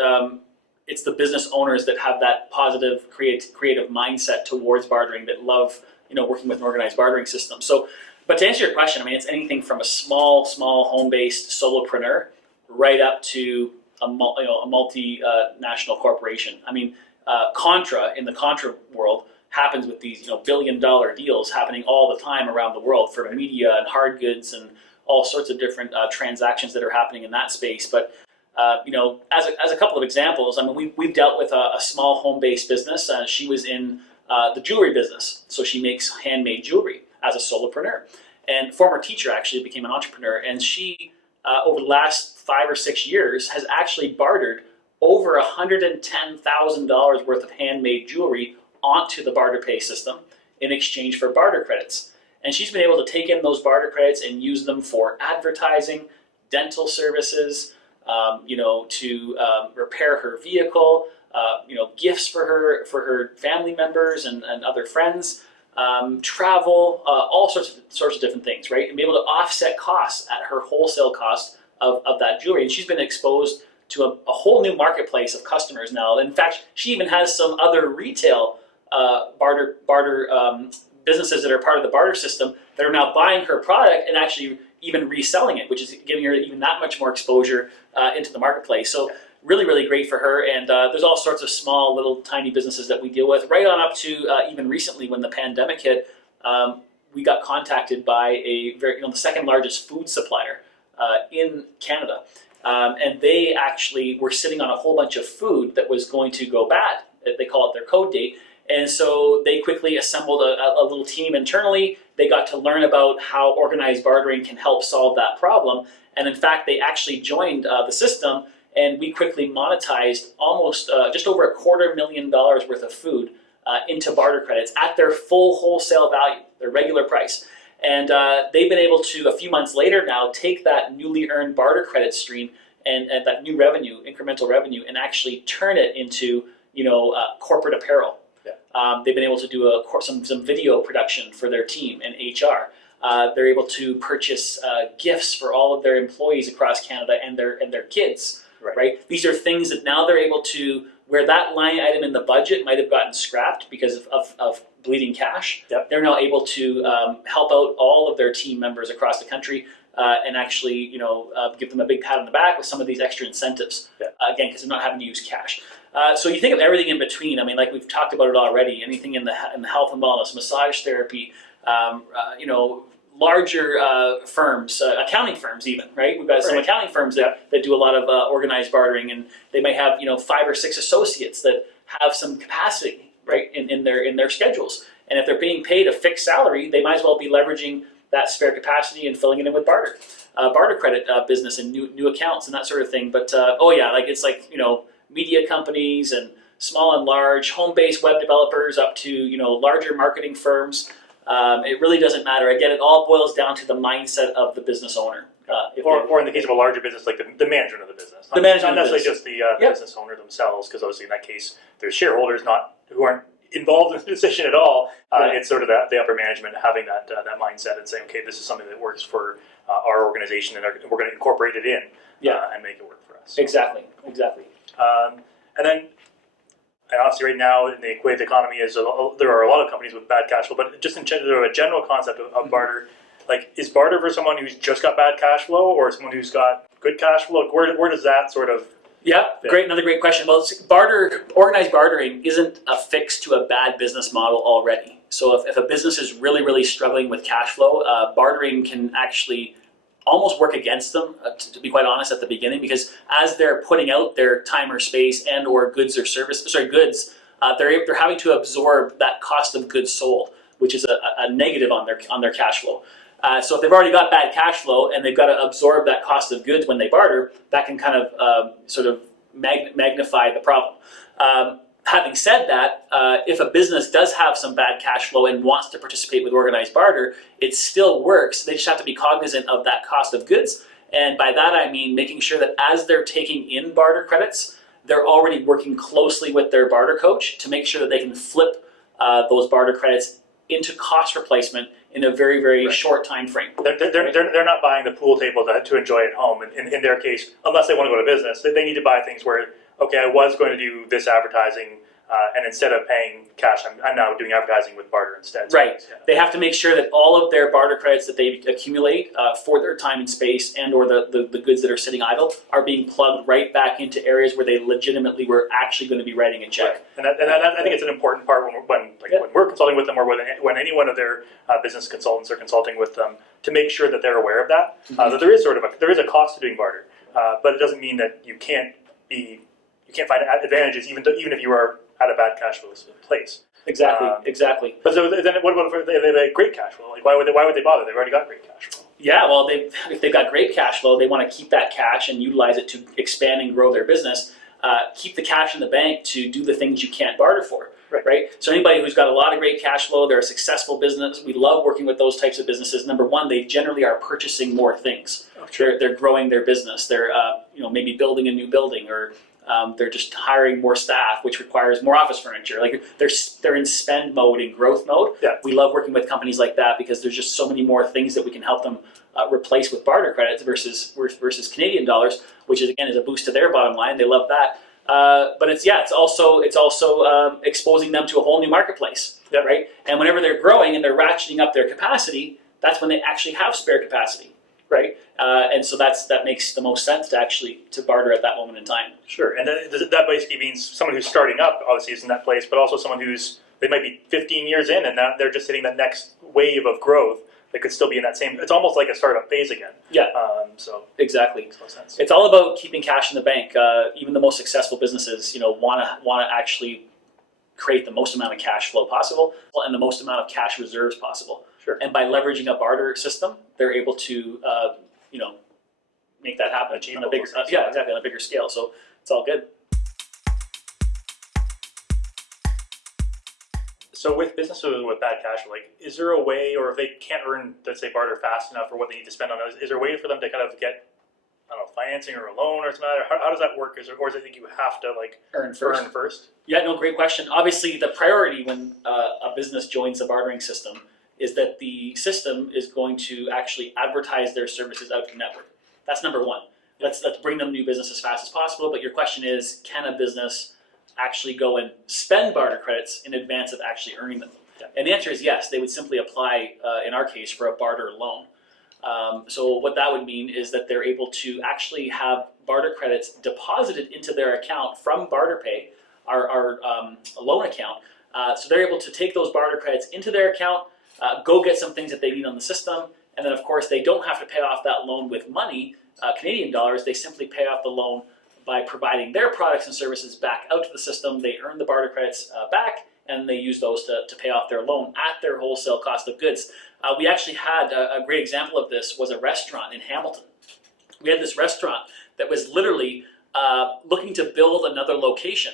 it's the business owners that have that positive, creative mindset towards bartering that love, working with an organized bartering system. So, but to answer your question, I mean, it's anything from a small home-based solopreneur right up to a multinational corporation. I mean, in the Contra world, happens with these billion-dollar deals happening all the time around the world for media and hard goods and all sorts of different transactions that are happening in that space. But as a couple of examples, I mean, we've dealt with a small home-based business. She was in the jewelry business, so she makes handmade jewelry as a solopreneur. And former teacher actually became an entrepreneur, and she over the last 5 or 6 years has actually bartered over $110,000 worth of handmade jewelry onto the BarterPay system in exchange for barter credits. And she's been able to take in those barter credits and use them for advertising, dental services, to repair her vehicle, gifts for her family members and other friends, travel, all sorts of different things, right? And be able to offset costs at her wholesale cost of that jewelry. And she's been exposed to a whole new marketplace of customers now. In fact, she even has some other retail barter businesses that are part of the barter system that are now buying her product and actually even reselling it, which is giving her even that much more exposure into the marketplace. So really, really great for her. And there's all sorts of small, little, tiny businesses that we deal with, right on up to even recently when the pandemic hit. We got contacted by the second largest food supplier in Canada. And they actually were sitting on a whole bunch of food that was going to go bad. They call it their code date. And so they quickly assembled a little team internally. They got to learn about how organized bartering can help solve that problem. And in fact, they actually joined the system, and we quickly monetized almost just over $250,000 worth of food into barter credits at their full wholesale value, their regular price. And they've been able to, a few months later now, take that newly earned barter credit stream and that new revenue, incremental revenue, and actually turn it into corporate apparel. They've been able to do some video production for their team and HR. They're able to purchase gifts for all of their employees across Canada and their kids. Right? These are things that now they're able to, where that line item in the budget might have gotten scrapped because of bleeding cash. Yep. They're now able to help out all of their team members across the country and actually give them a big pat on the back with some of these extra incentives. Yep. Again, because they're not having to use cash. So you think of everything in between. I mean, like we've talked about it already. Anything in the health and wellness, massage therapy, larger firms, accounting firms even, right? We've got some accounting firms that do a lot of organized bartering, and they may have 5 or 6 associates that have some capacity, right, in their schedules. And if they're being paid a fixed salary, they might as well be leveraging that spare capacity and filling it in with barter credit business and new accounts and that sort of thing. But media companies and small and large, home-based web developers up to larger marketing firms. It really doesn't matter. Again, it all boils down to the mindset of the business owner. Or in the case of a larger business, like the management of the business. Not necessarily just the business owner themselves, because obviously in that case, there's shareholders who aren't involved in the decision at all. It's sort of the upper management having that mindset and saying, okay, this is something that works for our organization, and we're going to incorporate it in and make it work for us. Exactly. And then, and obviously right now in the way the economy is, there are a lot of companies with bad cash flow, but just in a general concept of barter, like, is barter for someone who's just got bad cash flow or someone who's got good cash flow? Where does that sort of fit? Another great question. Well, organized bartering isn't affixed to a bad business model already. So if a business is really, really struggling with cash flow, bartering can actually almost work against them, to be quite honest, at the beginning, because as they're putting out their time or space and or goods, they're having to absorb that cost of goods sold, which is a negative on their cash flow. So if they've already got bad cash flow and they've got to absorb that cost of goods when they barter, that can kind of magnify the problem. Having said that, if a business does have some bad cash flow and wants to participate with organized barter, it still works. They just have to be cognizant of that cost of goods. And by that I mean making sure that as they're taking in barter credits, they're already working closely with their barter coach to make sure that they can flip those barter credits into cost replacement in a very, very short time frame. They're not buying the pool table to enjoy at home. In their case, unless they want to go to business, they need to buy things where, okay, I was going to do this advertising and instead of paying cash, I'm now doing advertising with barter instead. Right. So, yeah. They have to make sure that all of their barter credits that they accumulate for their time and space and or the goods that are sitting idle are being plugged right back into areas where they legitimately were actually going to be writing a check. Right. And I think it's an important part when we're consulting with them, or when any one of their business consultants are consulting with them, to make sure that they're aware of that. That there is a cost to doing barter, but it doesn't mean that you can't find advantages even if you are at a bad cash flow place. Exactly. But so then, what about if they have a great cash flow? Like, why would they bother? They've already got great cash flow. Yeah, well, if they've got great cash flow, they want to keep that cash and utilize it to expand and grow their business. Keep the cash in the bank to do the things you can't barter for. Right? So anybody who's got a lot of great cash flow, they're a successful business. We love working with those types of businesses. Number one, they generally are purchasing more things. Oh, sure. They're growing their business. They're maybe building a new building, or they're just hiring more staff, which requires more office furniture. Like they're in spend mode and growth mode. Yeah. We love working with companies like that because there's just so many more things that we can help them replace with barter credits versus Canadian dollars, which is a boost to their bottom line. They love that. But it's also exposing them to a whole new marketplace, right? And whenever they're growing and they're ratcheting up their capacity, that's when they actually have spare capacity, right? And so that makes the most sense to barter at that moment in time. Sure, and that basically means someone who's starting up obviously is in that place, but also someone they might be 15 years in and now they're just hitting that next wave of growth. They could still be in that same. It's almost like a startup phase again. Yeah. So exactly. Makes no sense. It's all about keeping cash in the bank. Even the most successful businesses, want to actually create the most amount of cash flow possible and the most amount of cash reserves possible. Sure. And by leveraging a barter system, they're able to, make that happen on a bigger, on a bigger scale. So it's all good. So with businesses with bad cash flow, is there a way, or if they can't earn, let's say, barter fast enough for what they need to spend on those, is there a way for them to kind of get, financing or a loan or something like that? How does that work? Or does it think you have to earn first? Yeah, no, great question. Obviously, the priority when a business joins the bartering system is that the system is going to actually advertise their services out to the network. That's number one. Let's bring them new business as fast as possible. But your question is, can a business actually go and spend barter credits in advance of actually earning them? Yeah. And the answer is yes. They would simply apply, in our case, for a barter loan. So what that would mean is that they're able to actually have barter credits deposited into their account from BarterPay, our loan account. So they're able to take those barter credits into their account, go get some things that they need on the system, and then of course they don't have to pay off that loan with money, Canadian dollars. They simply pay off the loan by providing their products and services back out to the system. They earn the barter credits back, and they use those to pay off their loan at their wholesale cost of goods. We actually had a great example of this was a restaurant in Hamilton. We had this restaurant that was literally looking to build another location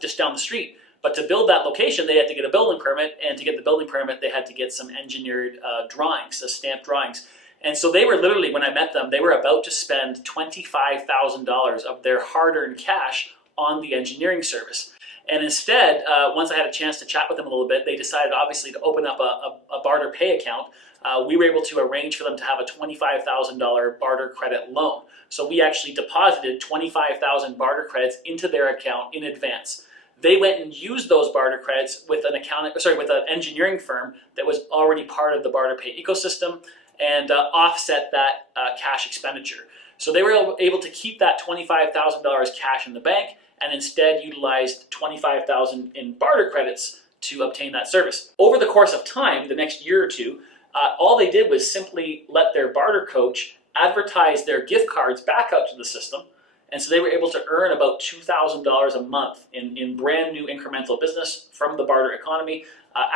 just down the street. But to build that location, they had to get a building permit, and to get the building permit, they had to get some engineered drawings, stamped drawings. And so they were literally, when I met them, they were about to spend $25,000 of their hard-earned cash on the engineering service. And instead, once I had a chance to chat with them a little bit, they decided obviously to open up a BarterPay account. We were able to arrange for them to have a $25,000 barter credit loan. So we actually deposited 25,000 barter credits into their account in advance. They went and used those barter credits with an engineering firm that was already part of the BarterPay ecosystem, and offset that cash expenditure. So they were able to keep that $25,000 cash in the bank, and instead utilized $25,000 in barter credits to obtain that service. Over the course of time, the next year or two, all they did was simply let their barter coach advertise their gift cards back out to the system, and so they were able to earn about $2,000 a month in brand new incremental business from the barter economy.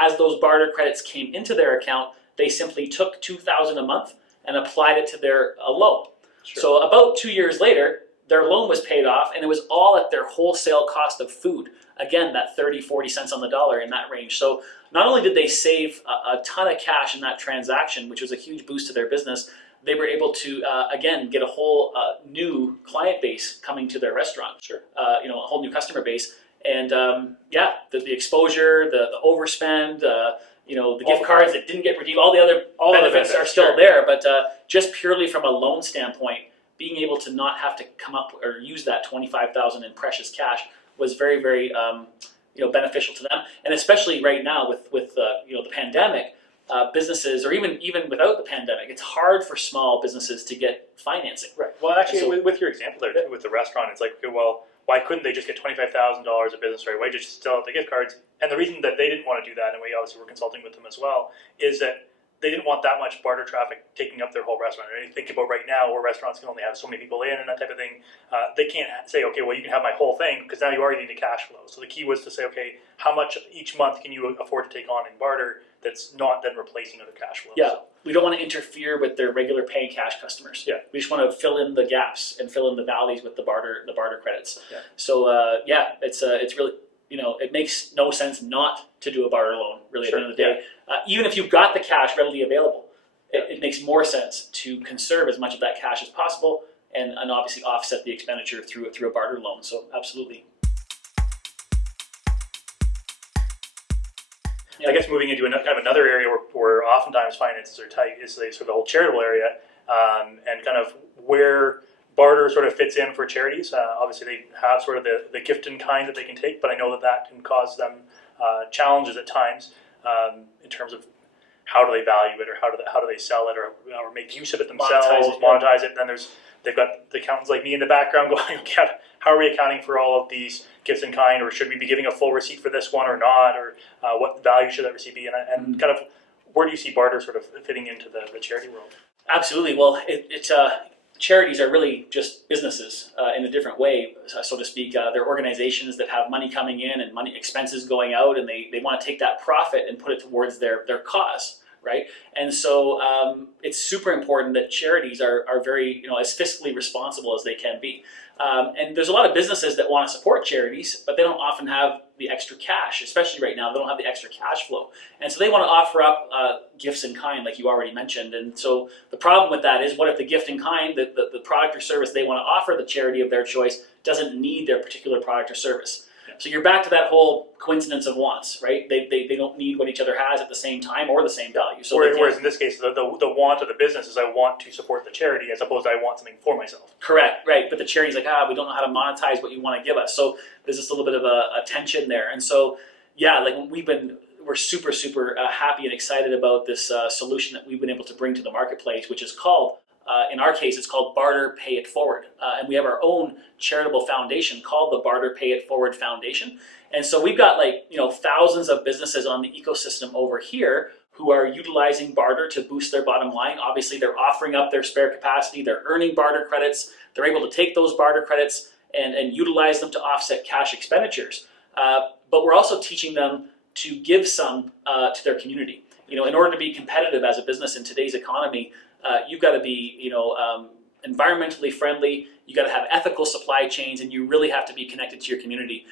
As those barter credits came into their account, they simply took $2,000 a month and applied it to their loan. Sure. So about 2 years later, their loan was paid off, and it was all at their wholesale cost of food. Again, that 30, 40 cents on the dollar in that range. So not only did they save a ton of cash in that transaction, which was a huge boost to their business, they were able to, again, get a whole new client base coming to their restaurant. Sure. A whole new customer base. And the exposure, the overspend, the gift cards that didn't get redeemed, all the other benefits are still there, but just purely from a loan standpoint, being able to not have to come up or use that $25,000 in precious cash was very, very beneficial to them. And especially right now with the pandemic, businesses, or even without the pandemic, it's hard for small businesses to get financing. Right. Well, actually, with your example there too, with the restaurant, it's like, okay, well, why couldn't they just get $25,000 of business right away, just sell out the gift cards? And the reason that they didn't want to do that, and we obviously were consulting with them as well, is that they didn't want that much barter traffic taking up their whole restaurant. And you think about right now where restaurants can only have so many people in and that type of thing. They can't say, okay, well, you can have my whole thing, because now you already need a cash flow. So the key was to say, okay, how much each month can you afford to take on in barter that's not then replacing other cash flows? Yeah, we don't want to interfere with their regular paying cash customers. Yeah. We just want to fill in the gaps and fill in the valleys with the barter credits. Yeah. So it's really, it makes no sense not to do a barter loan, really. Sure. At the end of the day. Even if you've got the cash readily available, it makes more sense to conserve as much of that cash as possible and obviously offset the expenditure through a barter loan. So absolutely. I guess moving into kind of another area where oftentimes finances are tight is sort of the whole charitable area, and kind of where barter sort of fits in for charities. Obviously, they have sort of the gift in kind that they can take, but I know that can cause them challenges at times in terms of how do they value it, or how do they sell it, or make use of it themselves, monetize it. And then they've got the accountants like me in the background going, okay, how are we accounting for all of these gifts in kind, or should we be giving a full receipt for this one or not, or what value should that receipt be, and kind of where do you see barter sort of fitting into the charity world? Absolutely. Well, charities are really just businesses in a different way, so to speak. They're organizations that have money coming in and expenses going out, and they want to take that profit and put it towards their cause, right? And so it's super important that charities are very, as fiscally responsible as they can be. And there's a lot of businesses that want to support charities, but they don't often have the extra cash, especially right now. They don't have the extra cash flow. And so they want to offer up gifts in kind, like you already mentioned. And so the problem with that is, what if the gift in kind, the product or service they want to offer the charity of their choice, doesn't need their particular product or service? So you're back to that whole coincidence of wants, right? They don't need what each other has at the same time or the same value. So whereas in this case, the want of the business is I want to support the charity, as opposed to I want something for myself. Correct, right. But the charity's like, we don't know how to monetize what you want to give us. So there's just a little bit of a tension there. And so, we're super, super happy and excited about this solution that we've been able to bring to the marketplace, which is called, in our case, it's called BarterPay It Forward. And we have our own charitable foundation called the BarterPay It Forward Foundation. And so we've got thousands of businesses on the ecosystem over here who are utilizing barter to boost their bottom line. Obviously, they're offering up their spare capacity. They're earning barter credits. They're able to take those barter credits and utilize them to offset cash expenditures. But we're also teaching them to give some to their community. In order to be competitive as a business in today's economy, you've got to be, environmentally friendly. You got to have ethical supply chains, and you really have to be connected to your community.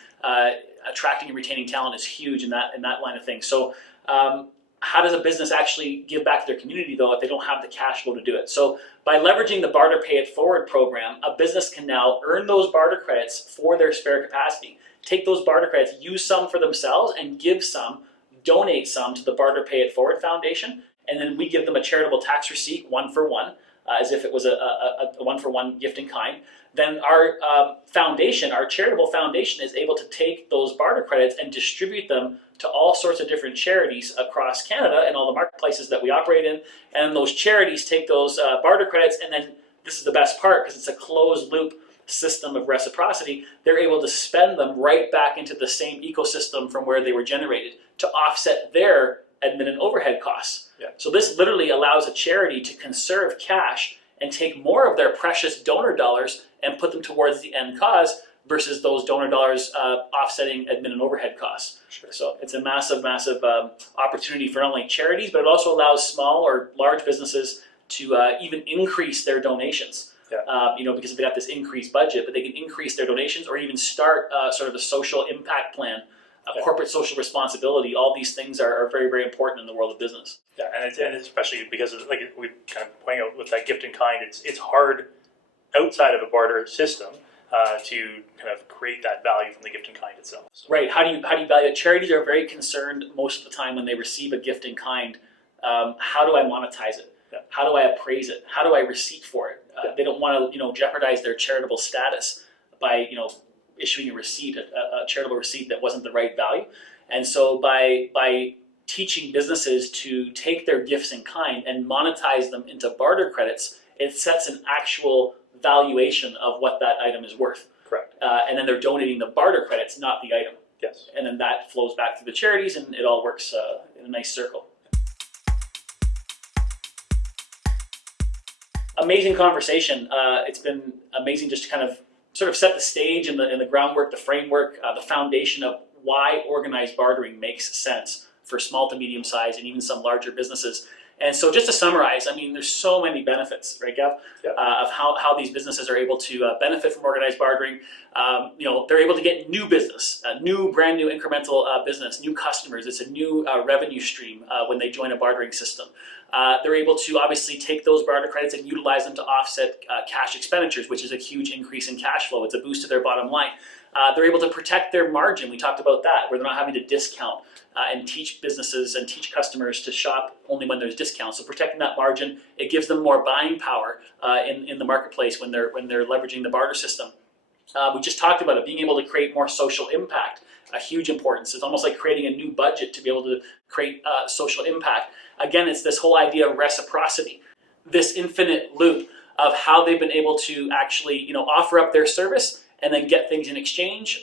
Attracting and retaining talent is huge in that line of things. So, how does a business actually give back to their community, though, if they don't have the cash flow to do it? So, by leveraging the BarterPay It Forward program, a business can now earn those barter credits for their spare capacity. Take those barter credits, use some for themselves, and give some, donate some to the BarterPay It Forward Foundation. And then we give them a charitable tax receipt, 1-for-1, as if it was a 1-for-1 gift in kind. Then our foundation, our charitable foundation, is able to take those barter credits and distribute them to all sorts of different charities across Canada and all the marketplaces that we operate in. And those charities take those barter credits, and then this is the best part, because it's a closed loop system of reciprocity. They're able to spend them right back into the same ecosystem from where they were generated to offset their admin and overhead costs. Yeah. So this literally allows a charity to conserve cash and take more of their precious donor dollars and put them towards the end cause, versus those donor dollars offsetting admin and overhead costs. Sure. So it's a massive, massive opportunity for not only charities, but it also allows small or large businesses to even increase their donations. Yeah. Because they got this increased budget, but they can increase their donations or even start sort of a social impact plan, corporate social responsibility. All these things are very, very important in the world of business. Yeah, and especially because we kind of point out with that gift in kind, it's hard outside of a barter system to kind of create that value from the gift in kind itself. So. Right. How do you value it? Charities are very concerned most of the time when they receive a gift in kind. How do I monetize it? Yeah. How do I appraise it? How do I receipt for it? They don't want to jeopardize their charitable status by issuing a receipt, a charitable receipt that wasn't the right value. And so by teaching businesses to take their gifts in kind and monetize them into barter credits, it sets an actual valuation of what that item is worth. Correct. And then they're donating the barter credits, not the item. Yes. And then that flows back to the charities, and it all works in a nice circle. Amazing conversation. It's been amazing just to kind of sort of set the stage and the groundwork, the framework, the foundation of why organized bartering makes sense for small to medium size and even some larger businesses. And so just to summarize, I mean, there's so many benefits, right, Gav, Yep. Of how these businesses are able to benefit from organized bartering. They're able to get new business, brand new incremental business, new customers. It's a new revenue stream when they join a bartering system. They're able to obviously take those barter credits and utilize them to offset cash expenditures, which is a huge increase in cash flow. It's a boost to their bottom line. They're able to protect their margin. We talked about that, where they're not having to discount and teach businesses and teach customers to shop only when there's discounts. So protecting that margin, it gives them more buying power in the marketplace when they're leveraging the barter system. We just talked about it, being able to create more social impact, a huge importance. It's almost like creating a new budget to be able to create social impact. Again, it's this whole idea of reciprocity, this infinite loop of how they've been able to actually, offer up their service and then get things in exchange.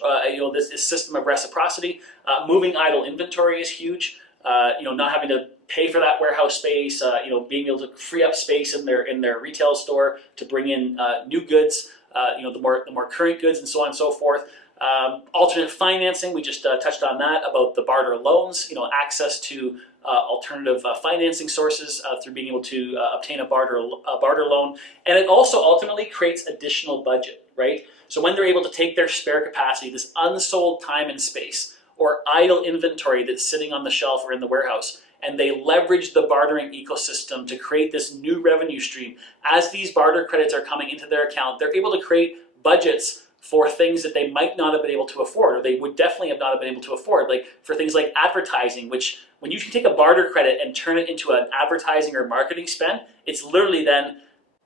This system of reciprocity. Moving idle inventory is huge. Not having to pay for that warehouse space. Being able to free up space in their retail store to bring in new goods. The more current goods and so on and so forth. Alternate financing, we just touched on that about the Barter Loans, access to alternative financing sources through being able to obtain a barter loan. And it also ultimately creates additional budget, right? So when they're able to take their spare capacity, this unsold time and space, or idle inventory that's sitting on the shelf or in the warehouse, and they leverage the bartering ecosystem to create this new revenue stream. As these barter credits are coming into their account, they're able to create budgets for things that they might not have been able to afford, or they would definitely have not have been able to afford, like for things like advertising, which when you can take a barter credit and turn it into an advertising or marketing spend, it's literally then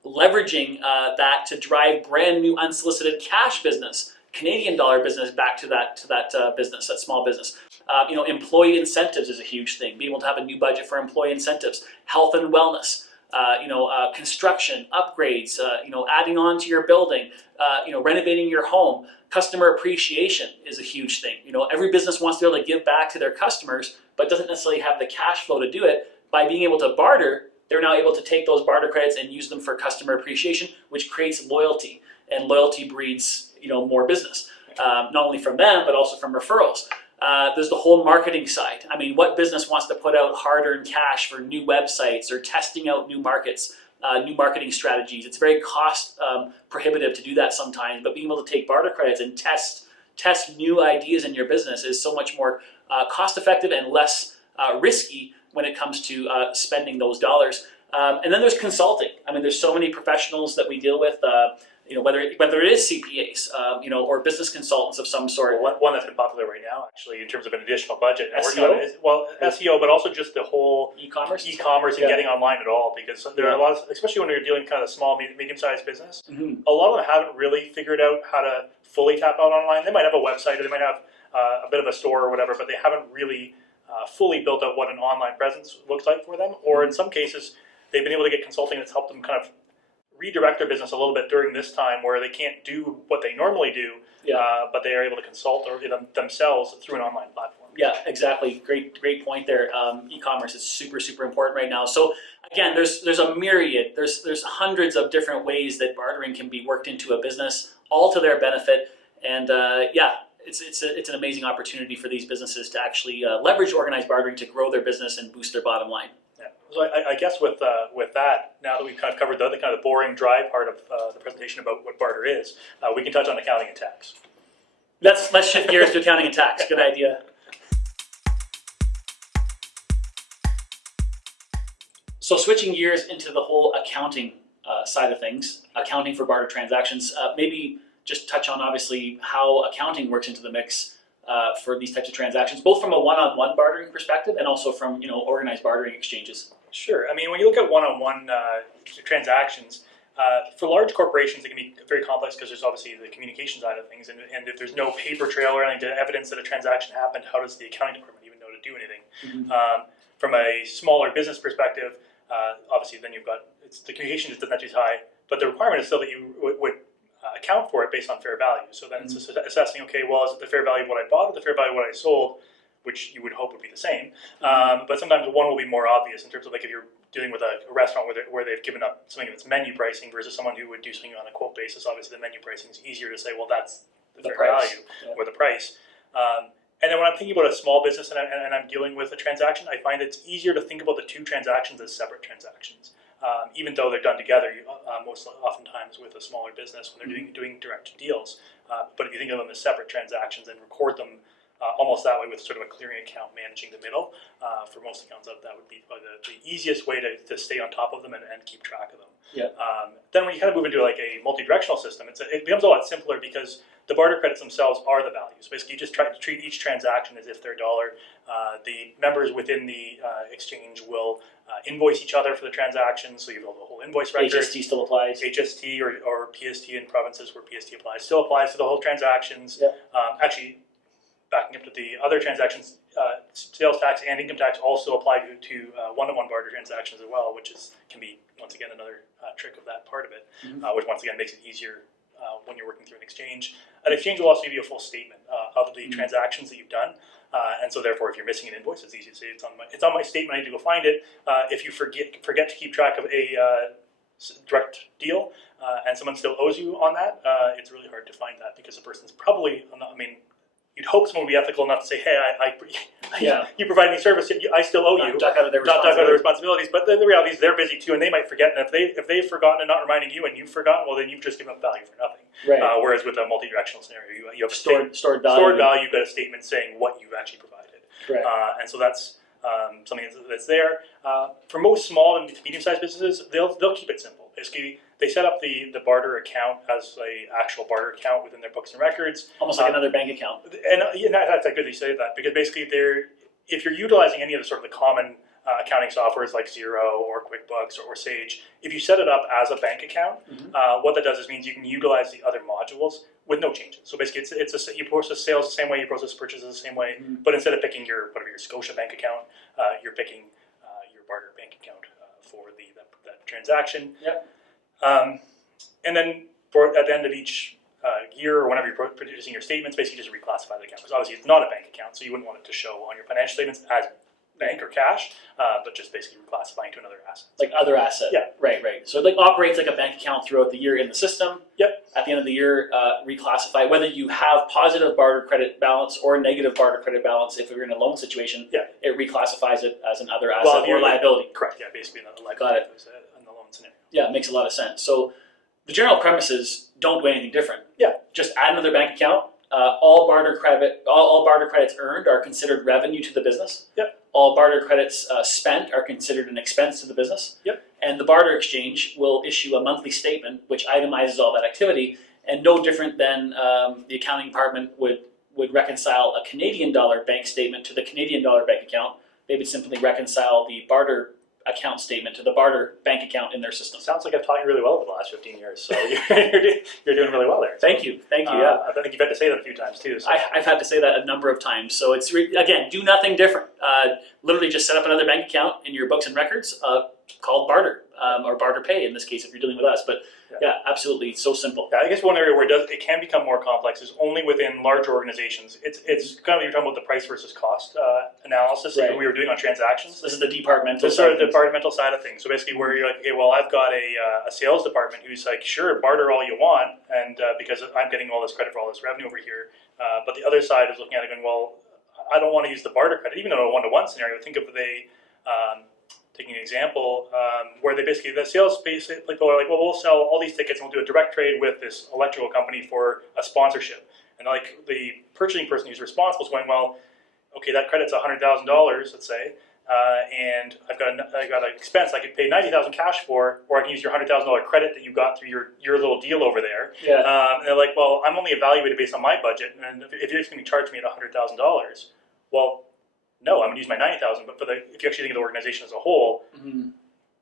leveraging that to drive brand new unsolicited cash business, Canadian dollar business back to that business, that small business. Employee incentives is a huge thing. Being able to have a new budget for employee incentives, health and wellness, construction, upgrades, adding on to your building, renovating your home. Customer appreciation is a huge thing. Every business wants to be able to give back to their customers, but doesn't necessarily have the cash flow to do it. By being able to barter, they're now able to take those barter credits and use them for customer appreciation, which creates loyalty, and loyalty breeds more business, not only from them but also from referrals. There's the whole marketing side. I mean, what business wants to put out hard-earned cash for new websites or testing out new markets, new marketing strategies? It's very cost prohibitive to do that sometimes, but being able to take barter credits and test new ideas in your business is so much more cost-effective and less risky when it comes to spending those dollars. And then there's consulting. I mean, there's so many professionals that we deal with. Whether it is CPAs, or business consultants of some sort. Well, one that's been popular right now, actually, in terms of an additional budget. SEO? SEO, but also just the whole E-commerce? and getting online at all, because there are a lot of, especially when you're dealing with kind of small, medium-sized business, a lot of them haven't really figured out how to fully tap out online. They might have a website, or they might have a bit of a store or whatever, but they haven't really fully built out what an online presence looks like for them. Or in some cases, they've been able to get consulting that's helped them kind of redirect their business a little bit during this time where they can't do what they normally do, but they are able to consult themselves through an online platform. Yeah, exactly. Great point there. E-commerce is super, super important right now. So again, there's a myriad. There's hundreds of different ways that bartering can be worked into a business, all to their benefit. And it's an amazing opportunity for these businesses to actually leverage organized bartering to grow their business and boost their bottom line. Yeah. So I guess with that, now that we've kind of covered the kind of boring, dry part of the presentation about what barter is, we can touch on accounting and tax. Let's shift gears to accounting and tax. Good idea. So switching gears into the whole accounting side of things, accounting for barter transactions, maybe just touch on obviously how accounting works into the mix for these types of transactions, both from a one-on-one bartering perspective and also from organized bartering exchanges. Sure. I mean, when you look at one-on-one transactions, For large corporations, it can be very complex because there's obviously the communication side of things, and if there's no paper trail or anything to evidence that a transaction happened, how does the accounting department even know to do anything? From a smaller business perspective, obviously then you've got the communication just doesn't have to be high, but the requirement is still that you would account for it based on fair value. So then it's assessing, okay, well, is it the fair value of what I bought or the fair value of what I sold, which you would hope would be the same. But sometimes one will be more obvious in terms of like if you're dealing with a restaurant where they've given up something of its menu pricing versus someone who would do something on a quote basis. Obviously, the menu pricing is easier to say, well, that's the fair price. value or the price. And then when I'm thinking about a small business and I'm dealing with a transaction, I find it's easier to think about the two transactions as separate transactions. Even though they're done together, most oftentimes with a smaller business when they're doing direct deals. But if you think of them as separate transactions and record them almost that way with sort of a clearing account managing the middle, for most accounts, that would be probably the easiest way to stay on top of them and keep track of them. Then when you kind of move into like a multi-directional system, it becomes a lot simpler because the barter credits themselves are the values. Basically, you just try to treat each transaction as if they're a dollar. The members within the exchange will invoice each other for the transactions, so you have the whole invoice record. HST still applies. HST or PST in provinces where PST applies still applies to the whole transactions. Actually, backing up to the other transactions, sales tax and income tax also apply to one-to-one barter transactions as well, which can be, once again, another trick of that part of it, which once again makes it easier when you're working through an exchange. An exchange will also give you a full statement of the transactions that you've done, and so therefore, if you're missing an invoice, it's easy to say it's on my statement. I need to go find it. If you forget to keep track of a direct deal and someone still owes you on that, it's really hard to find that because the person's probably, you'd hope someone would be ethical enough to say, hey, you provide me service, I still owe you. Duck out of their not duck out of their responsibilities. But the reality is they're busy too, and they might forget. And if they've forgotten and not reminding you, and you've forgotten, well, then you've just given up value for nothing. Right. Whereas with a multi-directional scenario, you have stored value. Stored value. You've got a statement saying what you've actually provided. Right. And so that's something that's there. For most small and medium-sized businesses, they'll keep it simple. Basically, they set up the barter account as a actual barter account within their books and records. Almost like another bank account. And that's good that you say that, because basically if you're utilizing any of the sort of the common accounting softwares like Xero or QuickBooks or Sage, if you set it up as a bank account, what that does is means you can utilize the other modules with no changes. So basically, you process sales the same way, you process purchases the same way, but instead of picking your Scotia bank account, you're picking your Barter bank account for that transaction. And then at the end of each year or whenever you're producing your statements, basically just reclassify the account. Because obviously it's not a bank account, so you wouldn't want it to show on your financial statements as bank or cash, but just basically reclassifying to another asset. Like other asset. Right. So it operates like a bank account throughout the year in the system. At the end of the year, reclassify whether you have positive barter credit balance or negative barter credit balance. If you're in a loan situation, it reclassifies it as an other asset or liability. Correct. Basically another liability. Got it. In the loan scenario. It makes a lot of sense. So the general premise is don't do anything different. Just add another bank account. All barter credits earned are considered revenue to the business. All barter credits spent are considered an expense to the business. And the barter exchange will issue a monthly statement which itemizes all that activity, and no different than the accounting department would reconcile a Canadian dollar bank statement to the Canadian dollar bank account. They would simply reconcile the barter account statement to the barter bank account in their system. Sounds like I've taught you really well over the last 15 years, so you're doing really well there. Thank you. I think you've had to say that a few times too. So. I've had to say that a number of times. So it's, again, do nothing different. Literally just set up another bank account in your books and records called Barter, or BarterPay in this case if you're dealing with us. But absolutely, it's so simple. I guess one area where it can become more complex is only within larger organizations. It's kind of, you're talking about the price versus cost analysis that we were doing on transactions. This is the departmental This is sort of the departmental side of things. So basically where you're like, okay, well, I've got a sales department who's like, sure, barter all you want, and because I'm getting all this credit for all this revenue over here. But the other side is looking at it going, well, I don't want to use the barter credit, even in a one-to-one scenario. Think of taking an example where the sales people are like, well, we'll sell all these tickets and we'll do a direct trade with this electrical company for a sponsorship. And like the purchasing person who's responsible is going, well, okay, that credit's $100,000, let's say, and I've got an expense I could pay $90,000 cash for, or I can use your $100,000 credit that you got through your little deal over there. And they're like, well, I'm only evaluated based on my budget, and if you're just going to charge me at $100,000, well, no, I'm going to use my $90,000. But if you actually think of the organization as a whole,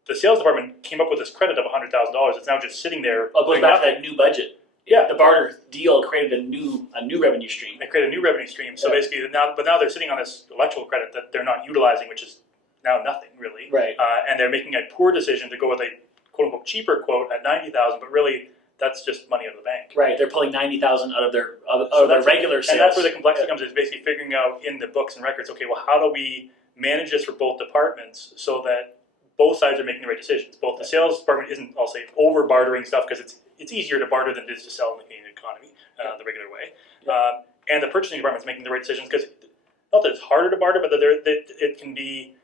the sales department came up with this credit of $100,000. It's now just sitting there. Oh, it goes back to that new budget. Yeah, the barter deal created a new revenue stream. They created a new revenue stream. So basically, now they're sitting on this electoral credit that they're not utilizing, which is now nothing really. Right. And they're making a poor decision to go with a quote unquote cheaper quote at $90,000, but really that's just money out of the bank. Right. They're pulling $90,000 out of their regular sales. And that's where the complexity comes. Is basically figuring out in the books and records. Okay, well, how do we manage this for both departments so that both sides are making the right decisions? Both the sales department isn't, I'll say, over bartering stuff because it's easier to barter than it is to sell in the Canadian economy the regular way. And the purchasing department is making the right decisions because not that it's harder to barter, but that it can be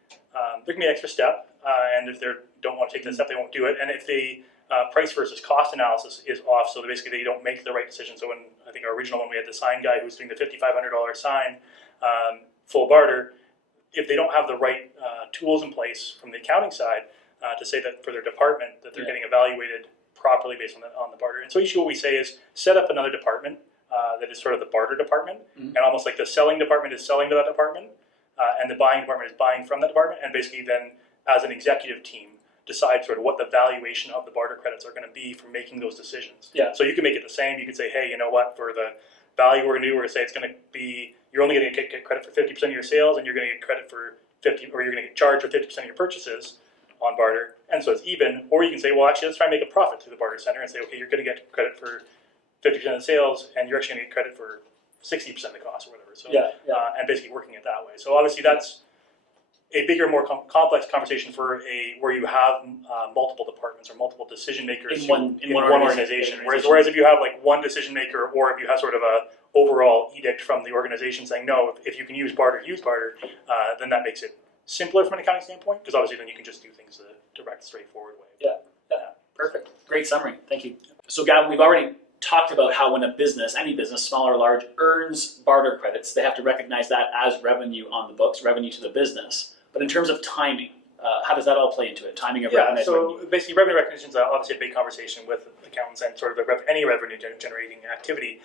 there can be an extra step, and if they don't want to take that step, they won't do it. And if the price versus cost analysis is off, so basically they don't make the right decision. So in I think our original one, we had the sign guy who was doing the $5,500 sign full barter. If they don't have the right tools in place from the accounting side to say that for their department that they're getting evaluated properly based on the barter. And so usually what we say is set up another department that is sort of the barter department, and almost like the selling department is selling to that department, and the buying department is buying from that department, and basically then as an executive team decide sort of what the valuation of the barter credits are going to be for making those decisions. Yeah. So you can make it the same. You could say, hey, you know what, for the value we're going to do, we're going to say it's going to be, you're only going to get credit for 50% of your sales, and you're going to get credit for 50, or you're going to get charged for 50% of your purchases on barter, and so it's even. Or you can say, well, actually, let's try and make a profit through the barter center and say, okay, you're going to get credit for 50% of the sales, and you're actually going to get credit for 60% of the cost or whatever. So, and basically working it that way. So obviously that's a bigger, more complex conversation for where you have multiple departments or multiple decision makers in one organization. Whereas if you have like one decision maker, or if you have sort of a overall edict from the organization saying no, if you can use barter, then that makes it simpler from an accounting standpoint, because obviously then you can just do things the direct, straightforward way. Yeah, perfect. Great summary. Thank you. So Gavin, we've already talked about how when a business, any business, small or large, earns barter credits, they have to recognize that as revenue on the books, revenue to the business. But in terms of timing, how does that all play into it? Timing of revenue? So basically revenue recognition is obviously a big conversation with accountants and sort of any revenue generating activity.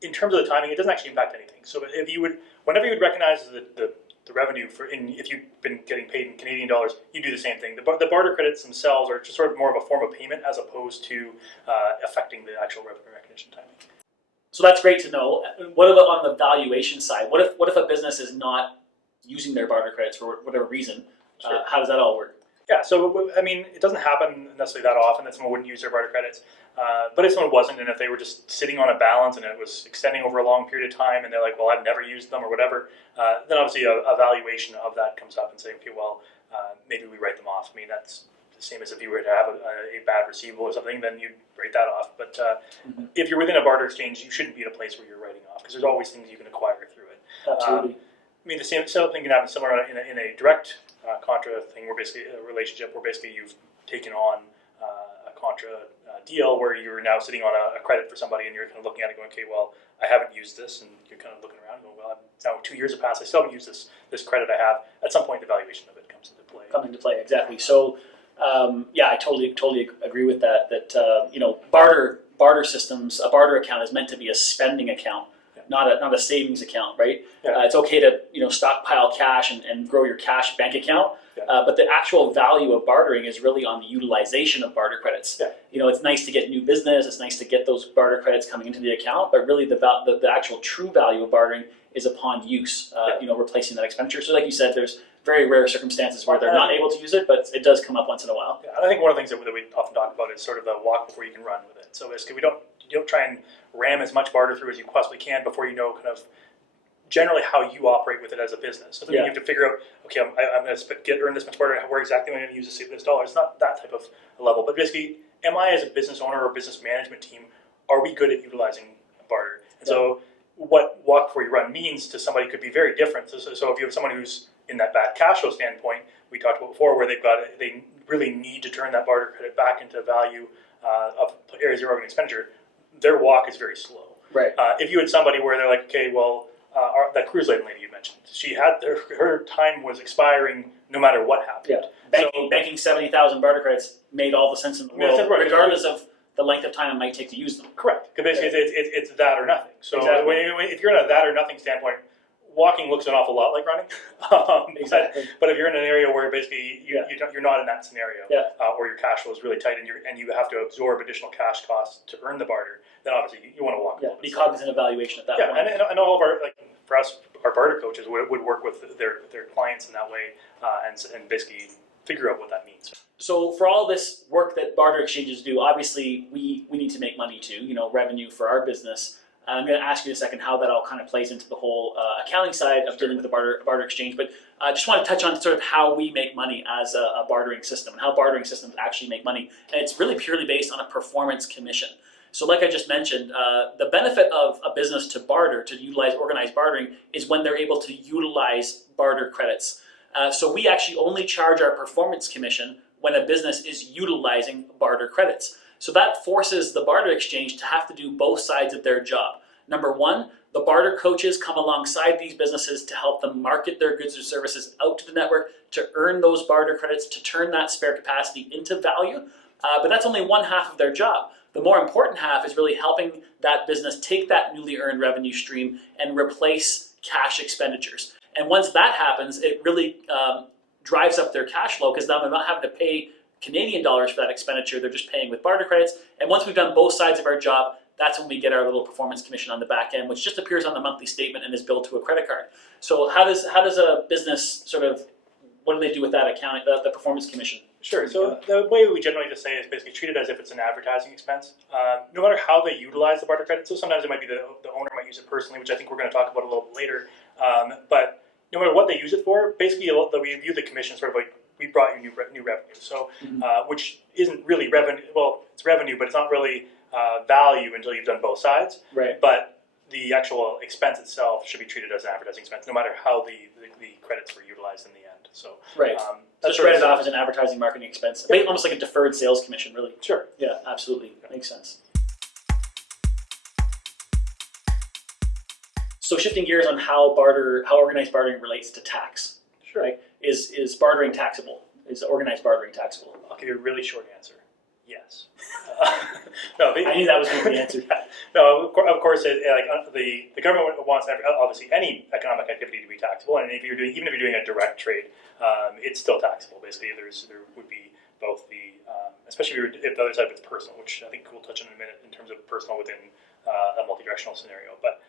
In terms of the timing, it doesn't actually impact anything. So whenever you would recognize the revenue if you've been getting paid in Canadian dollars, you do the same thing. The barter credits themselves are just sort of more of a form of payment as opposed to affecting the actual revenue recognition timing. So that's great to know. What about on the valuation side? What if a business is not using their barter credits for whatever reason? Sure. How does that all work? Yeah, so I mean, it doesn't happen necessarily that often that someone wouldn't use their barter credits. But if someone wasn't, and if they were just sitting on a balance and it was extending over a long period of time, and they're like, well, I've never used them or whatever, then obviously a valuation of that comes up and saying, okay, well, maybe we write them off. I mean, that's the same as if you were to have a bad receivable or something, then you'd write that off. But if you're within a barter exchange, you shouldn't be in a place where you're writing off, because there's always things you can acquire through it. Absolutely. I mean, the same thing can happen similar in a direct contra thing, where basically a relationship where basically you've taken on a contra deal where you're now sitting on a credit for somebody, and you're kind of looking at it going, okay, well, I haven't used this, and you're kind of looking around and going, well, now 2 years have passed, I still haven't used this credit I have. At some point, the valuation of it comes into play. Exactly. So, I totally agree with that. Barter systems, a barter account is meant to be a spending account, not a savings account, right? Yeah. It's okay to stockpile cash and grow your cash bank account, but the actual value of bartering is really on the utilization of barter credits. Yeah. It's nice to get new business, it's nice to get those barter credits coming into the account, but really the actual true value of bartering is upon use, replacing that expenditure. So like you said, there's very rare circumstances where they're not able to use it, but it does come up once in a while. Yeah, and I think one of the things that we often talk about is sort of the walk before you can run with it. So basically, you don't try and ram as much barter through as you possibly can before you know kind of generally how you operate with it as a business. So then you have to figure out, okay, I'm going to earn this much barter. Where exactly am I going to use this dollar? It's not that type of level, but basically, am I as a business owner or business management team, are we good at utilizing barter? And so what walk before you run means to somebody could be very different. So if you have someone who's in that bad cash flow standpoint we talked about before, where they really need to turn that barter credit back into value of areas of revenue expenditure, their walk is very slow. Right. If you had somebody where they're like, okay, well, that cruise lady you mentioned, she had her time was expiring no matter what happened. Yeah. Banking 70,000 barter credits made all the sense in the world, regardless of the length of time it might take to use them. Correct. Because basically it's that or nothing. So if you're in a that or nothing standpoint, walking looks an awful lot like running. Exactly. But if you're in an area where basically you're not in that scenario, or your cash flow is really tight and you have to absorb additional cash costs to earn the barter, then obviously you want to walk. Yeah, be cognizant of valuation at that point. And all of our, like for us, our barter coaches would work with their clients in that way, and basically figure out what that means. So for all this work that barter exchanges do, obviously we need to make money too, revenue for our business. I'm going to ask you in a second how that all kind of plays into the whole accounting side of dealing with the barter exchange, but I just want to touch on sort of how we make money as a bartering system and how bartering systems actually make money. And it's really purely based on a performance commission. So like I just mentioned, the benefit of a business to barter, to utilize organized bartering, is when they're able to utilize barter credits. So we actually only charge our performance commission when a business is utilizing barter credits. So that forces the barter exchange to have to do both sides of their job. Number one, the barter coaches come alongside these businesses to help them market their goods or services out to the network, to earn those barter credits, to turn that spare capacity into value. But that's only one half of their job. The more important half is really helping that business take that newly earned revenue stream and replace cash expenditures. And once that happens, it really drives up their cash flow, because now they're not having to pay Canadian dollars for that expenditure, they're just paying with barter credits. And once we've done both sides of our job, that's when we get our little performance commission on the back end, which just appears on the monthly statement and is billed to a credit card. So how does a business sort of, what do they do with that account, the performance commission? Sure. So the way we generally just say is basically treat it as if it's an advertising expense. No matter how they utilize the barter credit, so sometimes it might be the owner might use it personally, which I think we're going to talk about a little bit later. But no matter what they use it for, basically we view the commission sort of like, we brought you new revenue. So which isn't really revenue. Well, it's revenue, but it's not really value until you've done both sides. Right. But the actual expense itself should be treated as an advertising expense, no matter how the credits were utilized in the end. So right. Just write it off as an advertising marketing expense, almost like a deferred sales commission, really. Sure. Yeah, absolutely. Makes sense. So shifting gears on how organized bartering relates to tax. Sure. Right? Is bartering taxable? Is organized bartering taxable? I'll give you a really short answer. Yes. I knew that was going to be the answer. No, of course, the government wants obviously any economic activity to be taxable, and even if you're doing a direct trade, it's still taxable. Basically, there would be both especially if the other side of it's personal, which I think we'll touch on in a minute in terms of personal within a multi-directional scenario. But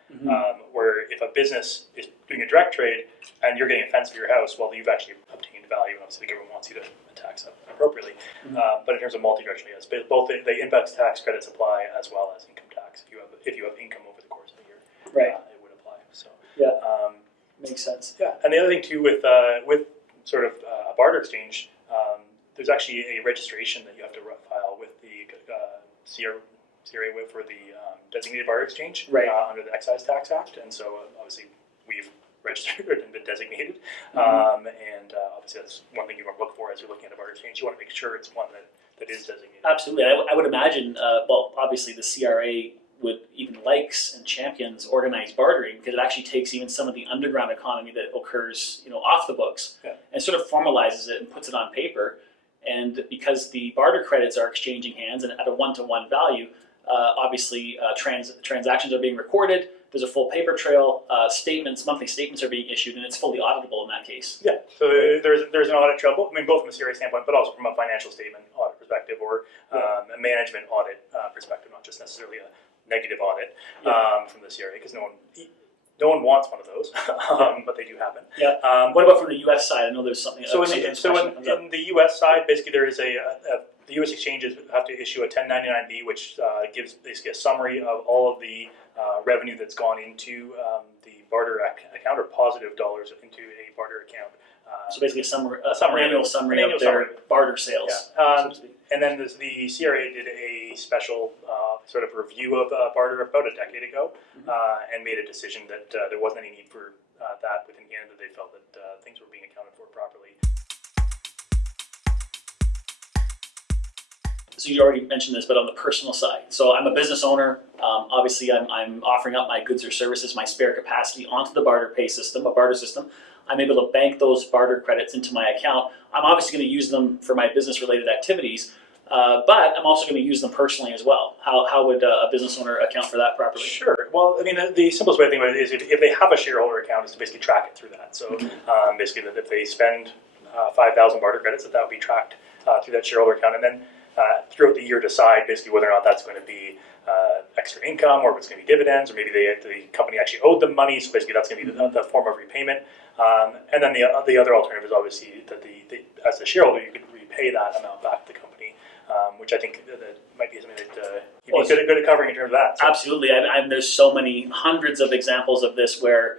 where if a business is doing a direct trade and you're getting a fence for your house, well, you've actually obtained value, and obviously the government wants you to tax up appropriately. But in terms of multi-directional, yes, both the index tax credits apply as well as income tax. If you have income over the course of the year, it would apply. So makes sense. Yeah, and the other thing too with sort of a barter exchange, there's actually a registration that you have to file with the CRA for the designated barter exchange under the Excise Tax Act, and so obviously we've registered and been designated, and obviously that's one thing you want to look for as you're looking at a barter exchange. You want to make sure it's one that is designated. Absolutely. I would imagine, obviously the CRA would even likes and champions organized bartering, because it actually takes even some of the underground economy that occurs, off the books and sort of formalizes it and puts it on paper. And because the barter credits are exchanging hands and at a one-to-one value, obviously transactions are being recorded. There's a full paper trail. Monthly statements are being issued, and it's fully auditable in that case. Yeah. So there's an audit trail. I mean, both from a CRA standpoint, but also from a financial statement audit perspective, or a management audit perspective, not just necessarily a negative audit from the CRA, because no one wants one of those, but they do happen. Yeah. What about from the U.S. side? I know there's something. So in the U.S. side, basically there is the U.S. exchanges have to issue a 1099-B, which gives basically a summary of all of the revenue that's gone into the barter account, or positive dollars into a barter account. So basically an annual summary of their barter sales. Yeah. And then the CRA did a special sort of review of barter about a decade ago, and made a decision that there wasn't any need for that within Canada. They felt that things were being accounted for properly. So you already mentioned this, but on the personal side. So I'm a business owner. Obviously, I'm offering up my goods or services, my spare capacity onto the BarterPay system, a barter system. I'm able to bank those barter credits into my account. I'm obviously going to use them for my business-related activities. but I'm also going to use them personally as well. How would a business owner account for that properly? Sure. Well, I mean, the simplest way to think about it is if they have a shareholder account, is to basically track it through that. So basically, that if they spend 5,000 barter credits, that would be tracked through that shareholder account, and then throughout the year decide basically whether or not that's going to be extra income, or if it's going to be dividends, or maybe the company actually owed them money, so basically that's going to be the form of repayment. And then the other alternative is obviously that as a shareholder, you could repay that amount back to the company, which I think that might be something that you'd be good at covering in terms of that. So. Absolutely. There's so many hundreds of examples of this where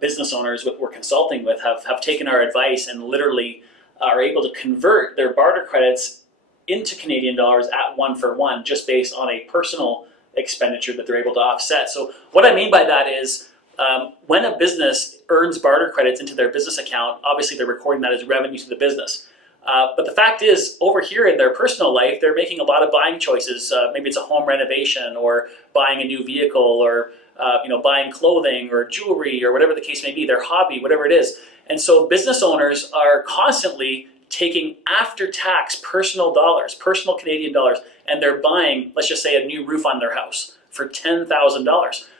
business owners that we're consulting with have taken our advice and literally are able to convert their barter credits into Canadian dollars at 1-for-1 just based on a personal expenditure that they're able to offset. So what I mean by that is when a business earns barter credits into their business account, obviously they're recording that as revenue to the business. But the fact is, over here in their personal life, they're making a lot of buying choices. Maybe it's a home renovation, or buying a new vehicle, or buying clothing or jewelry, or whatever the case may be, their hobby, whatever it is. And so business owners are constantly taking after-tax personal dollars, personal Canadian dollars, and they're buying, let's just say, a new roof on their house for $10,000.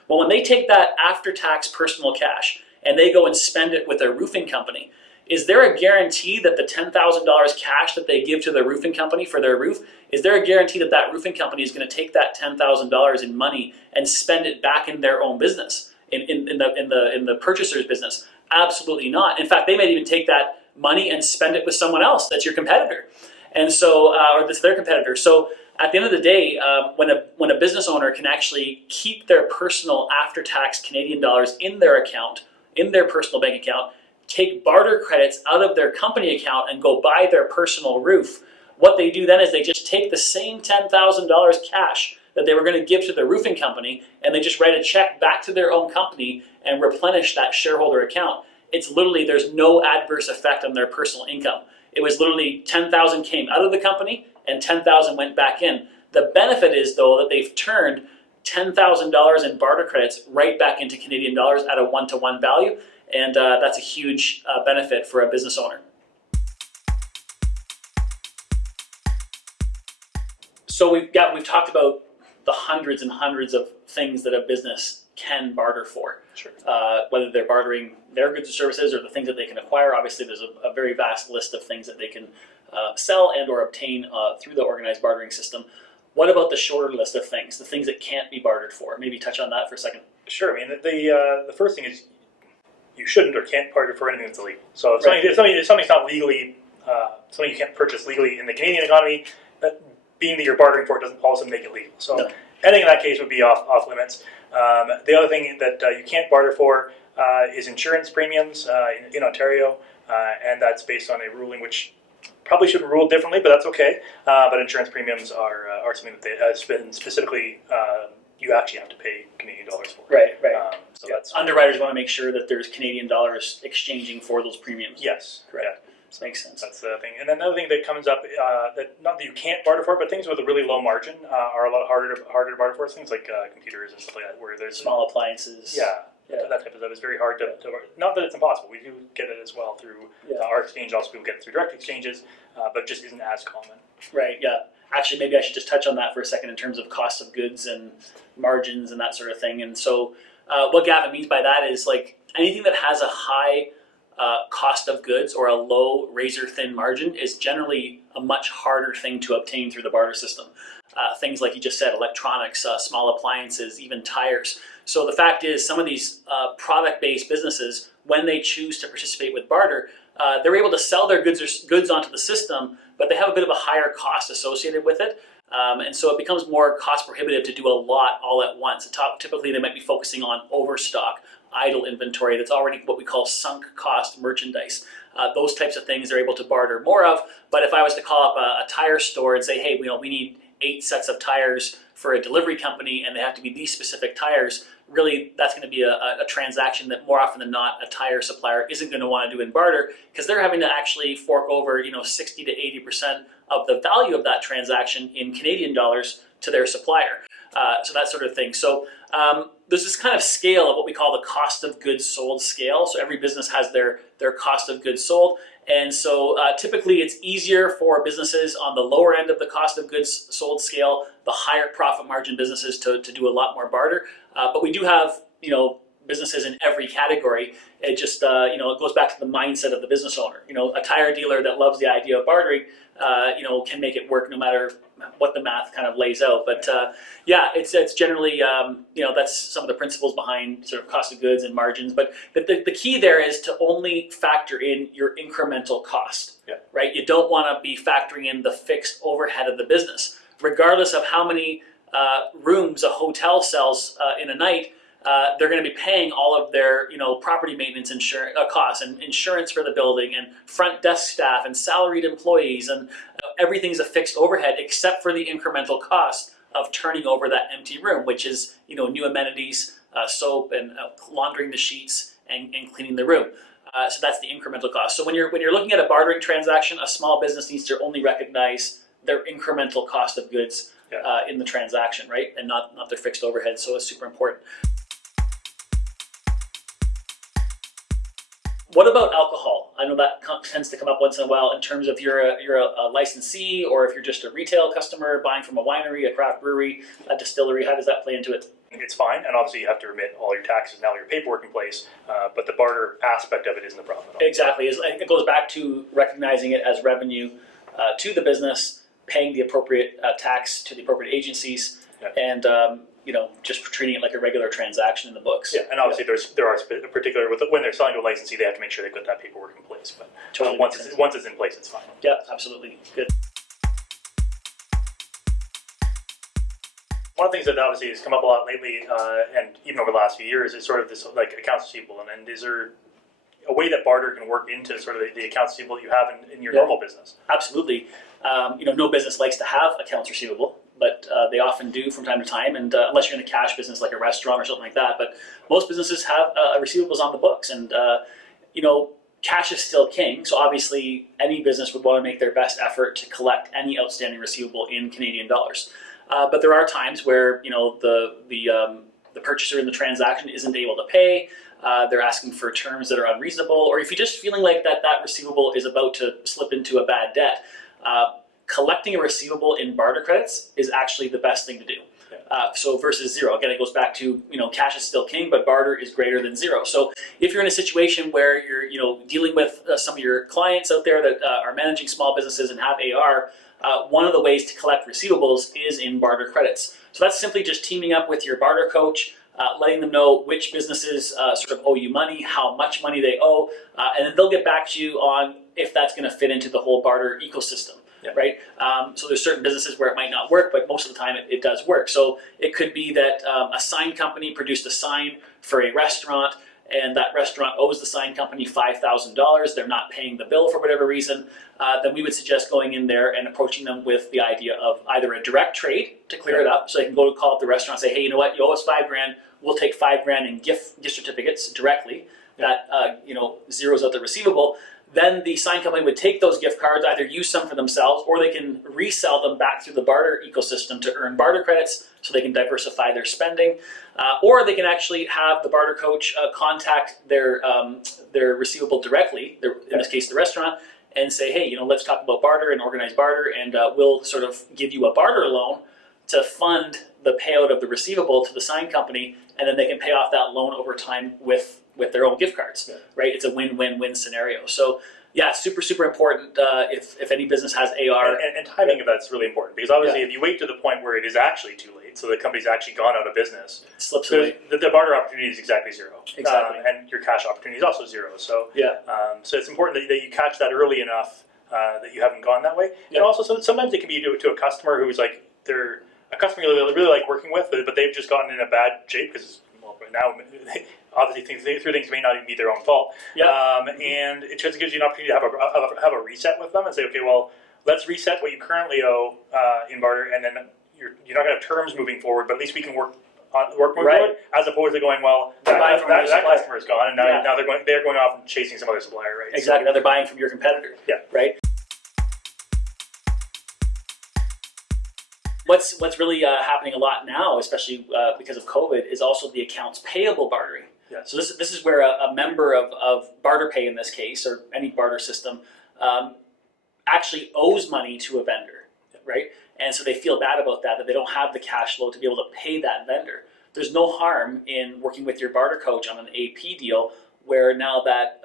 Well, when they take that after-tax personal cash and they go and spend it with their roofing company, is there a guarantee that the $10,000 cash that they give to the roofing company for their roof, is there a guarantee that that roofing company is going to take that $10,000 in money and spend it back in their own business, in the purchaser's business? Absolutely not. In fact, they might even take that money and spend it with someone else that's your competitor, and so or that's their competitor. So at the end of the day, when a business owner can actually keep their personal after-tax Canadian dollars in their account, in their personal bank account, take barter credits out of their company account and go buy their personal roof, what they do then is they just take the same $10,000 cash that they were going to give to the roofing company, and they just write a check back to their own company and replenish that shareholder account. It's literally, there's no adverse effect on their personal income. It was literally 10,000 came out of the company and 10,000 went back in. The benefit is, though, that they've turned $10,000 in barter credits right back into Canadian dollars at a 1-to-1 value, and that's a huge benefit for a business owner. So we've talked about the hundreds and hundreds of things that a business can barter for. Sure. Whether they're bartering their goods or services or the things that they can acquire. Obviously, there's a very vast list of things that they can sell and or obtain through the organized bartering system. What about the shorter list of things, the things that can't be bartered for? Maybe touch on that for a second. Sure. I mean, the first thing is you shouldn't or can't barter for anything that's illegal. So if something's not legally, something you can't purchase legally in the Canadian economy, being that you're bartering for it doesn't also make it legal. So anything in that case would be off limits. The other thing that you can't barter for is insurance premiums in Ontario, and that's based on a ruling which probably should rule differently, but that's okay. But insurance premiums are something that has been specifically you actually have to pay Canadian dollars for. Right. So that's underwriters want to make sure that there's Canadian dollars exchanging for those premiums. Yes, correct. Yeah. So makes sense. That's the thing. And then another thing that comes up, that not that you can't barter for, but things with a really low margin are a lot harder to barter for. Things like computers and stuff like that, where there's small appliances. Yeah. That type of stuff is very hard to not that it's impossible. We do get it as well through our exchange. Also, people get it through direct exchanges, but it just isn't as common. Right. Yeah. Actually, maybe I should just touch on that for a second in terms of cost of goods and margins and that sort of thing. And so, what Gavin means by that is like anything that has a high cost of goods or a low razor-thin margin is generally a much harder thing to obtain through the barter system. Things like you just said, electronics, small appliances, even tires. So the fact is, some of these product-based businesses, when they choose to participate with barter, they're able to sell their goods onto the system, but they have a bit of a higher cost associated with it. And so it becomes more cost prohibitive to do a lot all at once. Typically, they might be focusing on overstock, idle inventory that's already what we call sunk cost merchandise. Those types of things they're able to barter more of. But if I was to call up a tire store and say, hey, we need 8 sets of tires for a delivery company and they have to be these specific tires, really that's going to be a transaction that more often than not a tire supplier isn't going to want to do in barter, because they're having to actually fork over 60 to 80% of the value of that transaction in Canadian dollars to their supplier. So that sort of thing. So there's this kind of scale of what we call the cost of goods sold scale. So every business has their cost of goods sold. And so typically it's easier for businesses on the lower end of the cost of goods sold scale, the higher profit margin businesses to do a lot more barter. But we do have, businesses in every category. It just, it goes back to the mindset of the business owner. A tire dealer that loves the idea of bartering, can make it work no matter what the math kind of lays out. But it's generally, that's some of the principles behind sort of cost of goods and margins. But the key there is to only factor in your incremental cost, right? You don't want to be factoring in the fixed overhead of the business. Regardless of how many rooms a hotel sells in a night, they're going to be paying all of their, property maintenance insurance costs and insurance for the building and front desk staff and salaried employees, and everything's a fixed overhead except for the incremental cost of turning over that empty room, which is, new amenities, soap and laundering the sheets and cleaning the room. So that's the incremental cost. So when you're looking at a bartering transaction, a small business needs to only recognize their incremental cost of goods in the transaction, right, and not their fixed overhead. So it's super important. What about alcohol? I know that tends to come up once in a while in terms of you're a licensee, or if you're just a retail customer buying from a winery, a craft brewery, a distillery. How does that play into it? It's fine, and obviously you have to remit all your taxes and all your paperwork in place, but the barter aspect of it isn't the problem at all. Exactly. I think it goes back to recognizing it as revenue to the business, paying the appropriate tax to the appropriate agencies, and just treating it like a regular transaction in the books. Yeah, and obviously there are particular when they're selling to a licensee, they have to make sure they've got that paperwork in place. But totally once it's in place, it's fine. Yeah, absolutely. Good. One of the things that obviously has come up a lot lately, and even over the last few years, is sort of this like accounts receivable. And is there a way that barter can work into sort of the accounts receivable that you have in your normal business? Absolutely. No business likes to have accounts receivable, but they often do from time to time, and unless you're in a cash business like a restaurant or something like that. But most businesses have receivables on the books, and cash is still king. So obviously any business would want to make their best effort to collect any outstanding receivable in Canadian dollars. But there are times where the purchaser in the transaction isn't able to pay. They're asking for terms that are unreasonable, or if you're just feeling like that receivable is about to slip into a bad debt, collecting a receivable in barter credits is actually the best thing to do. So versus zero, again, it goes back to, cash is still king, but barter is greater than zero. So if you're in a situation where you're, dealing with some of your clients out there that are managing small businesses and have AR, one of the ways to collect receivables is in barter credits. So that's simply just teaming up with your barter coach, letting them know which businesses sort of owe you money, how much money they owe, and then they'll get back to you on if that's going to fit into the whole barter ecosystem. Right? So there's certain businesses where it might not work, but most of the time it does work. So it could be that a sign company produced a sign for a restaurant, and that restaurant owes the sign company $5,000. They're not paying the bill for whatever reason. Then we would suggest going in there and approaching them with the idea of either a direct trade to clear it up, so they can go to call up the restaurant and say, hey, you know what, you owe us $5,000. We'll take $5,000 in gift certificates directly. That zeroes out the receivable. Then the sign company would take those gift cards, either use some for themselves, or they can resell them back through the barter ecosystem to earn barter credits so they can diversify their spending. Or they can actually have the barter coach contact their receivable directly, in this case the restaurant, and say, hey, let's talk about barter and organize barter, and we'll sort of give you a barter loan to fund the payout of the receivable to the sign company, and then they can pay off that loan over time with their own gift cards, right? It's a win-win-win scenario. So yeah, super, super important if any business has AR. And timing of that's really important, because obviously if you wait to the point where it is actually too late, so the company's actually gone out of business, it slips away. The barter opportunity is exactly zero. Exactly. And your cash opportunity is also zero. So so it's important that you catch that early enough that you haven't gone that way. And also, sometimes it can be to a customer who's like, they're a customer you really like working with, but they've just gotten in a bad shape because now obviously things may not even be their own fault. And it just gives you an opportunity to have a reset with them and say, okay, well, let's reset what you currently owe in barter, and then you're not going to have terms moving forward, but at least we can work moving forward, as opposed to going, well, that customer is gone, and now they're going off and chasing some other supplier, right? Exactly. Now they're buying from your competitor. Right. What's really happening a lot now, especially because of COVID, is also the accounts payable bartering. So this is where a member of BarterPay in this case, or any barter system, actually owes money to a vendor, right? And so they feel bad about that they don't have the cash flow to be able to pay that vendor. There's no harm in working with your barter coach on an AP deal where now that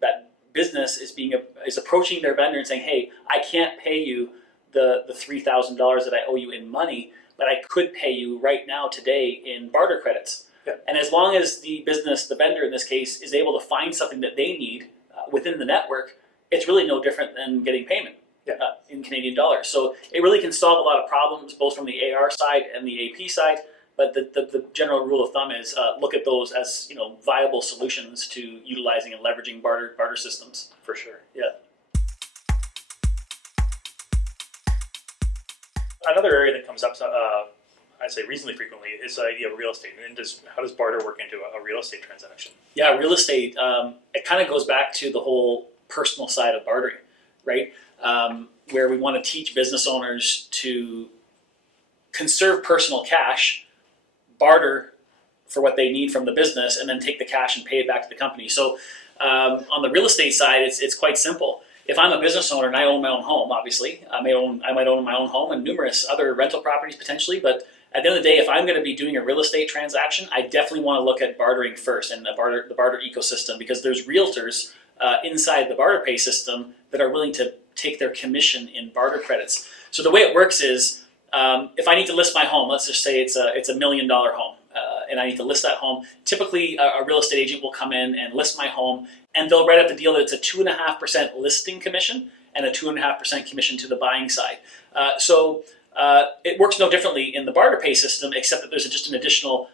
that business is approaching their vendor and saying, hey, I can't pay you the $3,000 that I owe you in money, but I could pay you right now today in barter credits. Yeah. And as long as the business, the vendor in this case, is able to find something that they need within the network, it's really no different than getting payment in Canadian dollars. So it really can solve a lot of problems, both from the AR side and the AP side. But the general rule of thumb is look at those as viable solutions to utilizing and leveraging barter systems. For sure. Yeah. Another area that comes up, I'd say reasonably frequently, is the idea of real estate. And how does barter work into a real estate transaction? Yeah, real estate, it kind of goes back to the whole personal side of bartering, right? Where we want to teach business owners to conserve personal cash, barter for what they need from the business, and then take the cash and pay it back to the company. So on the real estate side, it's quite simple. If I'm a business owner and I own my own home, obviously, I might own my own home and numerous other rental properties potentially, but at the end of the day, if I'm going to be doing a real estate transaction, I definitely want to look at bartering first and the barter ecosystem, because there's realtors inside the BarterPay system that are willing to take their commission in barter credits. So the way it works is, if I need to list my home, let's just say it's a $1 million home, and I need to list that home. Typically, a real estate agent will come in and list my home, and they'll write up the deal that it's a 2.5% listing commission and a 2.5% commission to the buying side. So it works no differently in the BarterPay system, except that there's just an additional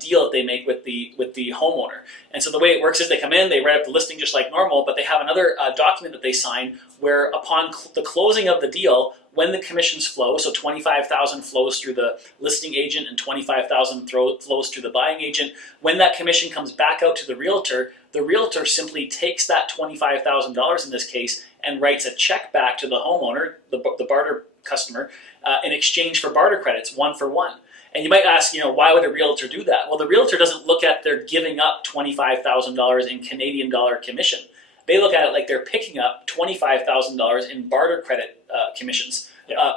deal that they make with the homeowner. And so the way it works is they come in, they write up the listing just like normal, but they have another document that they sign where upon the closing of the deal, when the commissions flow, so $25,000 flows through the listing agent and $25,000 flows through the buying agent, when that commission comes back out to the realtor simply takes that $25,000 in this case and writes a check back to the homeowner, the barter customer, in exchange for barter credits, 1 for 1. And you might ask, why would a realtor do that? Well, the realtor doesn't look at they're giving up $25,000 in Canadian dollar commission. They look at it like they're picking up $25,000 in barter credit commissions,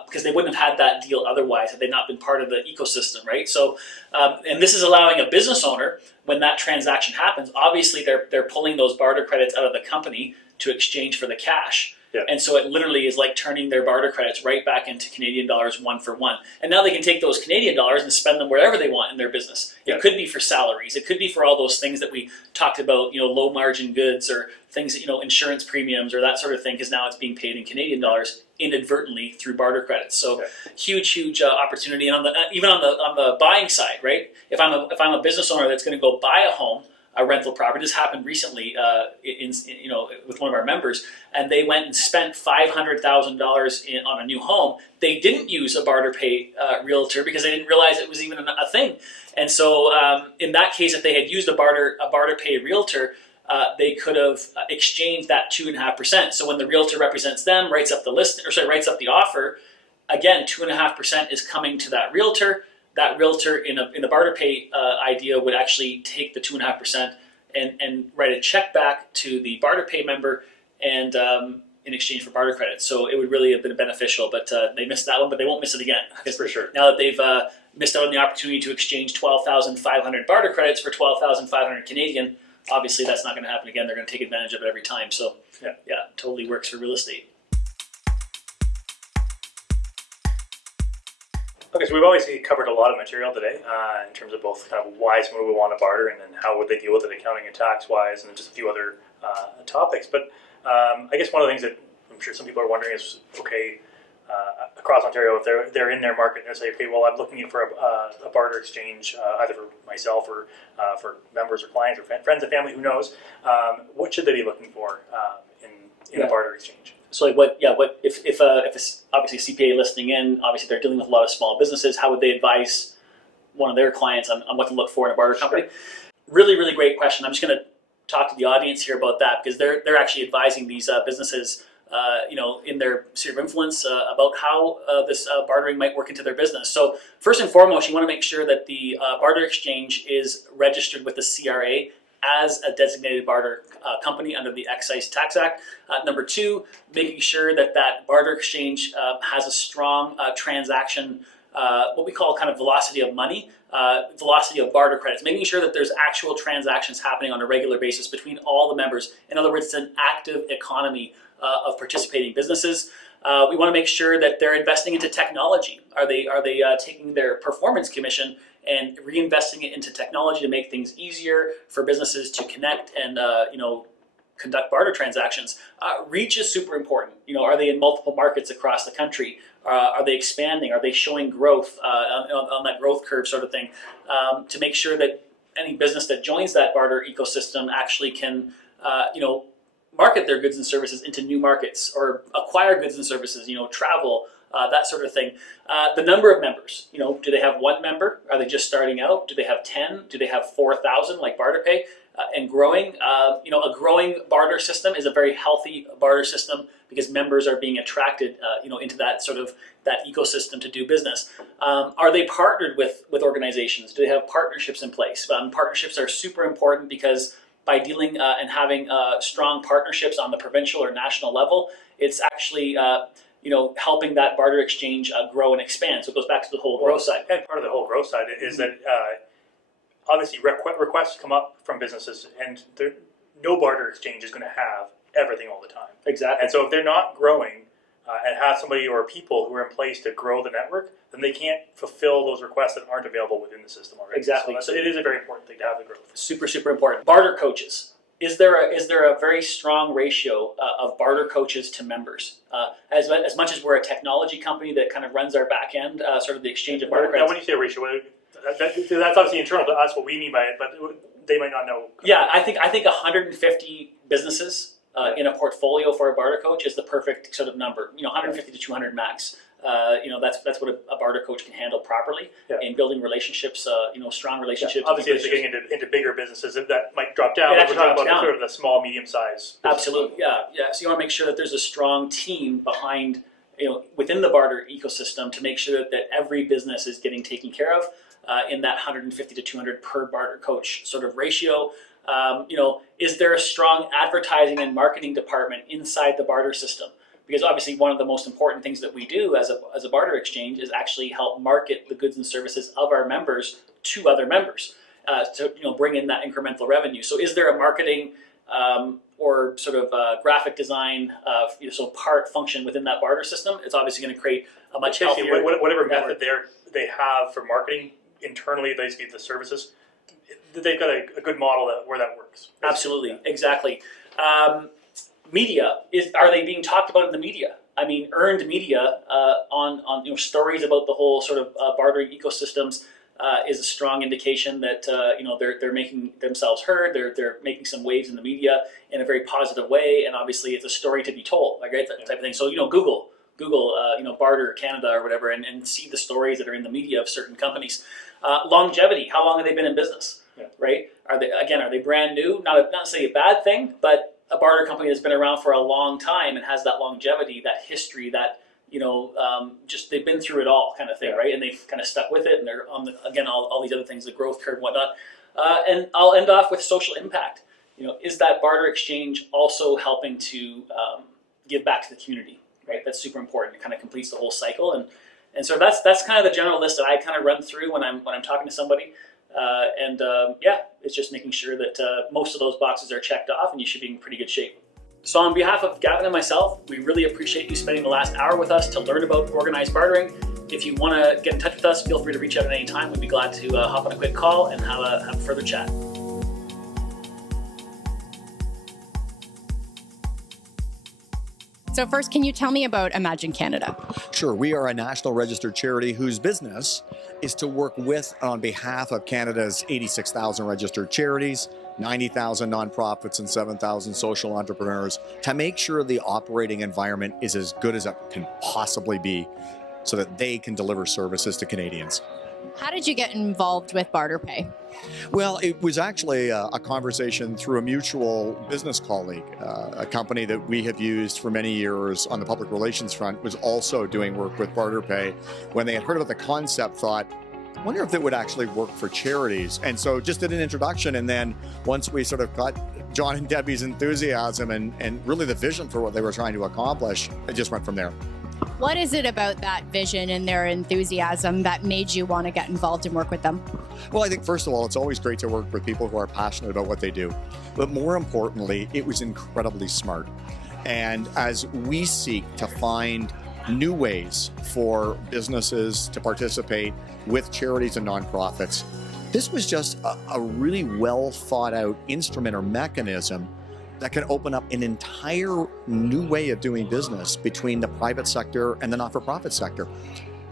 because they wouldn't have had that deal otherwise had they not been part of the ecosystem, right? So, and this is allowing a business owner, when that transaction happens, obviously they're pulling those barter credits out of the company to exchange for the cash. Yeah. And so it literally is like turning their barter credits right back into Canadian dollars 1 for 1. And now they can take those Canadian dollars and spend them wherever they want in their business. It could be for salaries. It could be for all those things that we talked about, low margin goods or things that, insurance premiums or that sort of thing, because now it's being paid in Canadian dollars inadvertently through barter credits. So huge opportunity. And even on the buying side, right? If I'm a business owner that's going to go buy a home, a rental property. This happened recently, with one of our members, and they went and spent $500,000 on a new home. They didn't use a BarterPay realtor because they didn't realize it was even a thing. And so, in that case, if they had used a BarterPay realtor, they could have exchanged that 2.5%. So when the realtor represents them, writes up the offer, again, 2.5% is coming to that realtor. That realtor in the BarterPay idea would actually take the 2.5% and write a check back to the BarterPay member and in exchange for barter credits. So it would really have been beneficial, but they missed that one, but they won't miss it again. For sure. Now that they've missed out on the opportunity to exchange 12,500 barter credits for 12,500 Canadian, obviously that's not going to happen again. They're going to take advantage of it every time. So yeah, totally works for real estate. Okay, so we've obviously covered a lot of material today in terms of both kind of why someone would want to barter and then how would they deal with it accounting and tax-wise, and then just a few other topics. But I guess one of the things that I'm sure some people are wondering is, okay, across Ontario, if they're in their market and they say, okay, well, I'm looking for a barter exchange, either for myself or for members or clients or friends and family, who knows, what should they be looking for in a barter exchange? So like if it's obviously CPA listening in, obviously they're dealing with a lot of small businesses, how would they advise one of their clients on what to look for in a barter company? Really, really great question. I'm just going to talk to the audience here about that, because they're actually advising these businesses, in their sphere of influence about how this bartering might work into their business. So first and foremost, you want to make sure that the barter exchange is registered with the CRA as a designated barter company under the Excise Tax Act. Number two, making sure that that barter exchange has a strong transaction, what we call kind of velocity of money, velocity of barter credits, making sure that there's actual transactions happening on a regular basis between all the members. In other words, it's an active economy of participating businesses. We want to make sure that they're investing into technology. Are they taking their performance commission and reinvesting it into technology to make things easier for businesses to connect and conduct barter transactions? Reach is super important. Are they in multiple markets across the country? Are they expanding? Are they showing growth on that growth curve sort of thing? To make sure that any business that joins that barter ecosystem actually can, market their goods and services into new markets or acquire goods and services, travel, that sort of thing. The number of members, do they have one member? Are they just starting out? Do they have 10? Do they have 4,000 like BarterPay and growing? A growing barter system is a very healthy barter system because members are being attracted, into that sort of that ecosystem to do business. Are they partnered with organizations? Do they have partnerships in place? Partnerships are super important because by dealing and having strong partnerships on the provincial or national level, it's actually helping that barter exchange grow and expand. So it goes back to the whole growth side. And part of the whole growth side is that obviously requests come up from businesses, and no barter exchange is going to have everything all the time. Exactly. And so if they're not growing and have somebody or people who are in place to grow the network, then they can't fulfill those requests that aren't available within the system already. Exactly. So it is a very important thing to have the growth. Super, super important. Barter coaches. Is there a very strong ratio of barter coaches to members? As much as we're a technology company that kind of runs our back end, sort of the exchange of barter credits. Now, when you say a ratio, that's obviously internal to us, what we mean by it, but they might not know. Yeah, I think 150 businesses in a portfolio for a barter coach is the perfect sort of number. 150 to 200 max. That's what a barter coach can handle properly in building relationships. Strong relationships. Obviously, as you're getting into bigger businesses, that might drop down. It We're talking about down. sort of the small, medium size. Absolutely, yeah. So you want to make sure that there's a strong team behind, within the barter ecosystem to make sure that every business is getting taken care of in that 150 to 200 per barter coach sort of ratio. Is there a strong advertising and marketing department inside the barter system? Because obviously one of the most important things that we do as a barter exchange is actually help market the goods and services of our members to other members to bring in that incremental revenue. So is there a marketing or sort of graphic design part function within that barter system? It's obviously going to create a much healthier whatever network. method they have for marketing internally, basically the services, they've got a good model where that works. Basically. Absolutely, exactly. Media, are they being talked about in the media? I mean, earned media on stories about the whole sort of bartering ecosystems is a strong indication that they're making themselves heard. They're making some waves in the media in a very positive way, and obviously it's a story to be told, right? That type of thing. So Google Barter Canada or whatever, and see the stories that are in the media of certain companies. Longevity. How long have they been in business? Yeah. Right? Are they brand new? Not to say a bad thing, but a barter company that's been around for a long time and has that longevity, that history, that just they've been through it all kind of thing, right? And they've kind of stuck with it, and they're on all these other things, the growth curve and whatnot. And I'll end off with social impact. Is that barter exchange also helping to give back to the community? Right, that's super important. It kind of completes the whole cycle, and so that's kind of the general list that I kind of run through when I'm talking to somebody. It's just making sure that most of those boxes are checked off, and you should be in pretty good shape. So on behalf of Gavin and myself, we really appreciate you spending the last hour with us to learn about organized bartering. If you want to get in touch with us, feel free to reach out at any time. We'd be glad to hop on a quick call and have a further chat. So first, can you tell me about Imagine Canada? Sure. We are a national registered charity whose business is to work with on behalf of Canada's 86,000 registered charities, 90,000 nonprofits, and 7,000 social entrepreneurs to make sure the operating environment is as good as it can possibly be so that they can deliver services to Canadians. How did you get involved with BarterPay? Well, it was actually a conversation through a mutual business colleague. A company that we have used for many years on the public relations front was also doing work with BarterPay. When they had heard about the concept, thought, wonder if it would actually work for charities. And so just did an introduction, and then once we sort of got John and Debbie's enthusiasm and really the vision for what they were trying to accomplish, it just went from there. What is it about that vision and their enthusiasm that made you want to get involved and work with them? Well, I think first of all, it's always great to work with people who are passionate about what they do. But more importantly, it was incredibly smart. And as we seek to find new ways for businesses to participate with charities and nonprofits, this was just a really well thought out instrument or mechanism that can open up an entire new way of doing business between the private sector and the not-for-profit sector.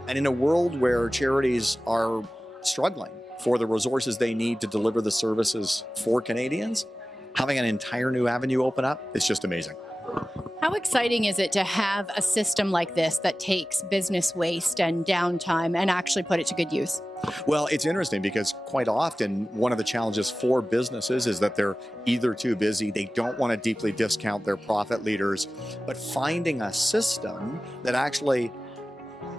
And in a world where charities are struggling for the resources they need to deliver the services for Canadians, having an entire new avenue open up is just amazing. How exciting is it to have a system like this that takes business waste and downtime and actually put it to good use? Well, it's interesting because quite often one of the challenges for businesses is that they're either too busy, they don't want to deeply discount their profit leaders, but finding a system that actually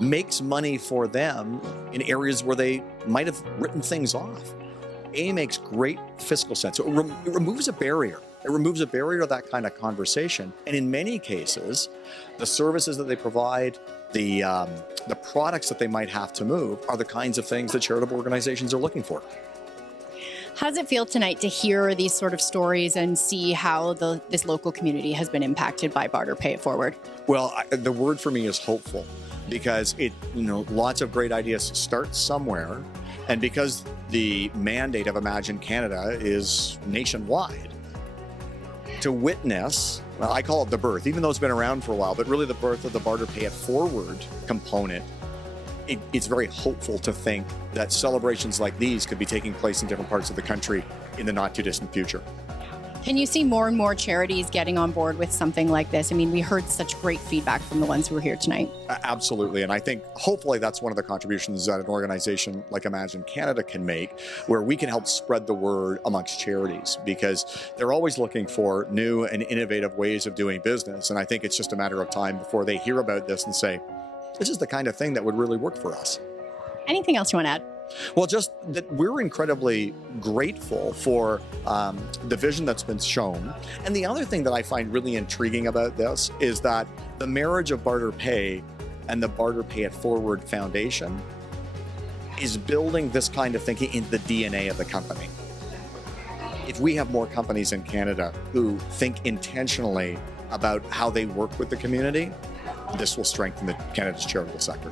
makes money for them in areas where they might have written things off. Makes great fiscal sense. So it removes a barrier. It removes a barrier to that kind of conversation. And in many cases, the services that they provide, the products that they might have to move are the kinds of things that charitable organizations are looking for. How does it feel tonight to hear these sort of stories and see how this local community has been impacted by BarterPay It Forward? Well, the word for me is hopeful, because lots of great ideas start somewhere. And because the mandate of Imagine Canada is nationwide, to witness, well, I call it the birth, even though it's been around for a while, but really the birth of the BarterPay It Forward component, it's very hopeful to think that celebrations like these could be taking place in different parts of the country in the not too distant future. Can you see more and more charities getting on board with something like this? I mean, we heard such great feedback from the ones who were here tonight. Absolutely. And I think hopefully that's one of the contributions that an organization like Imagine Canada can make, where we can help spread the word amongst charities, because they're always looking for new and innovative ways of doing business. And I think it's just a matter of time before they hear about this and say, this is the kind of thing that would really work for us. Anything else you want to add? Well, just that we're incredibly grateful for the vision that's been shown. And the other thing that I find really intriguing about this is that the marriage of BarterPay and the BarterPay It Forward Foundation is building this kind of thinking into the DNA of the company. If we have more companies in Canada who think intentionally about how they work with the community, this will strengthen Canada's charitable sector.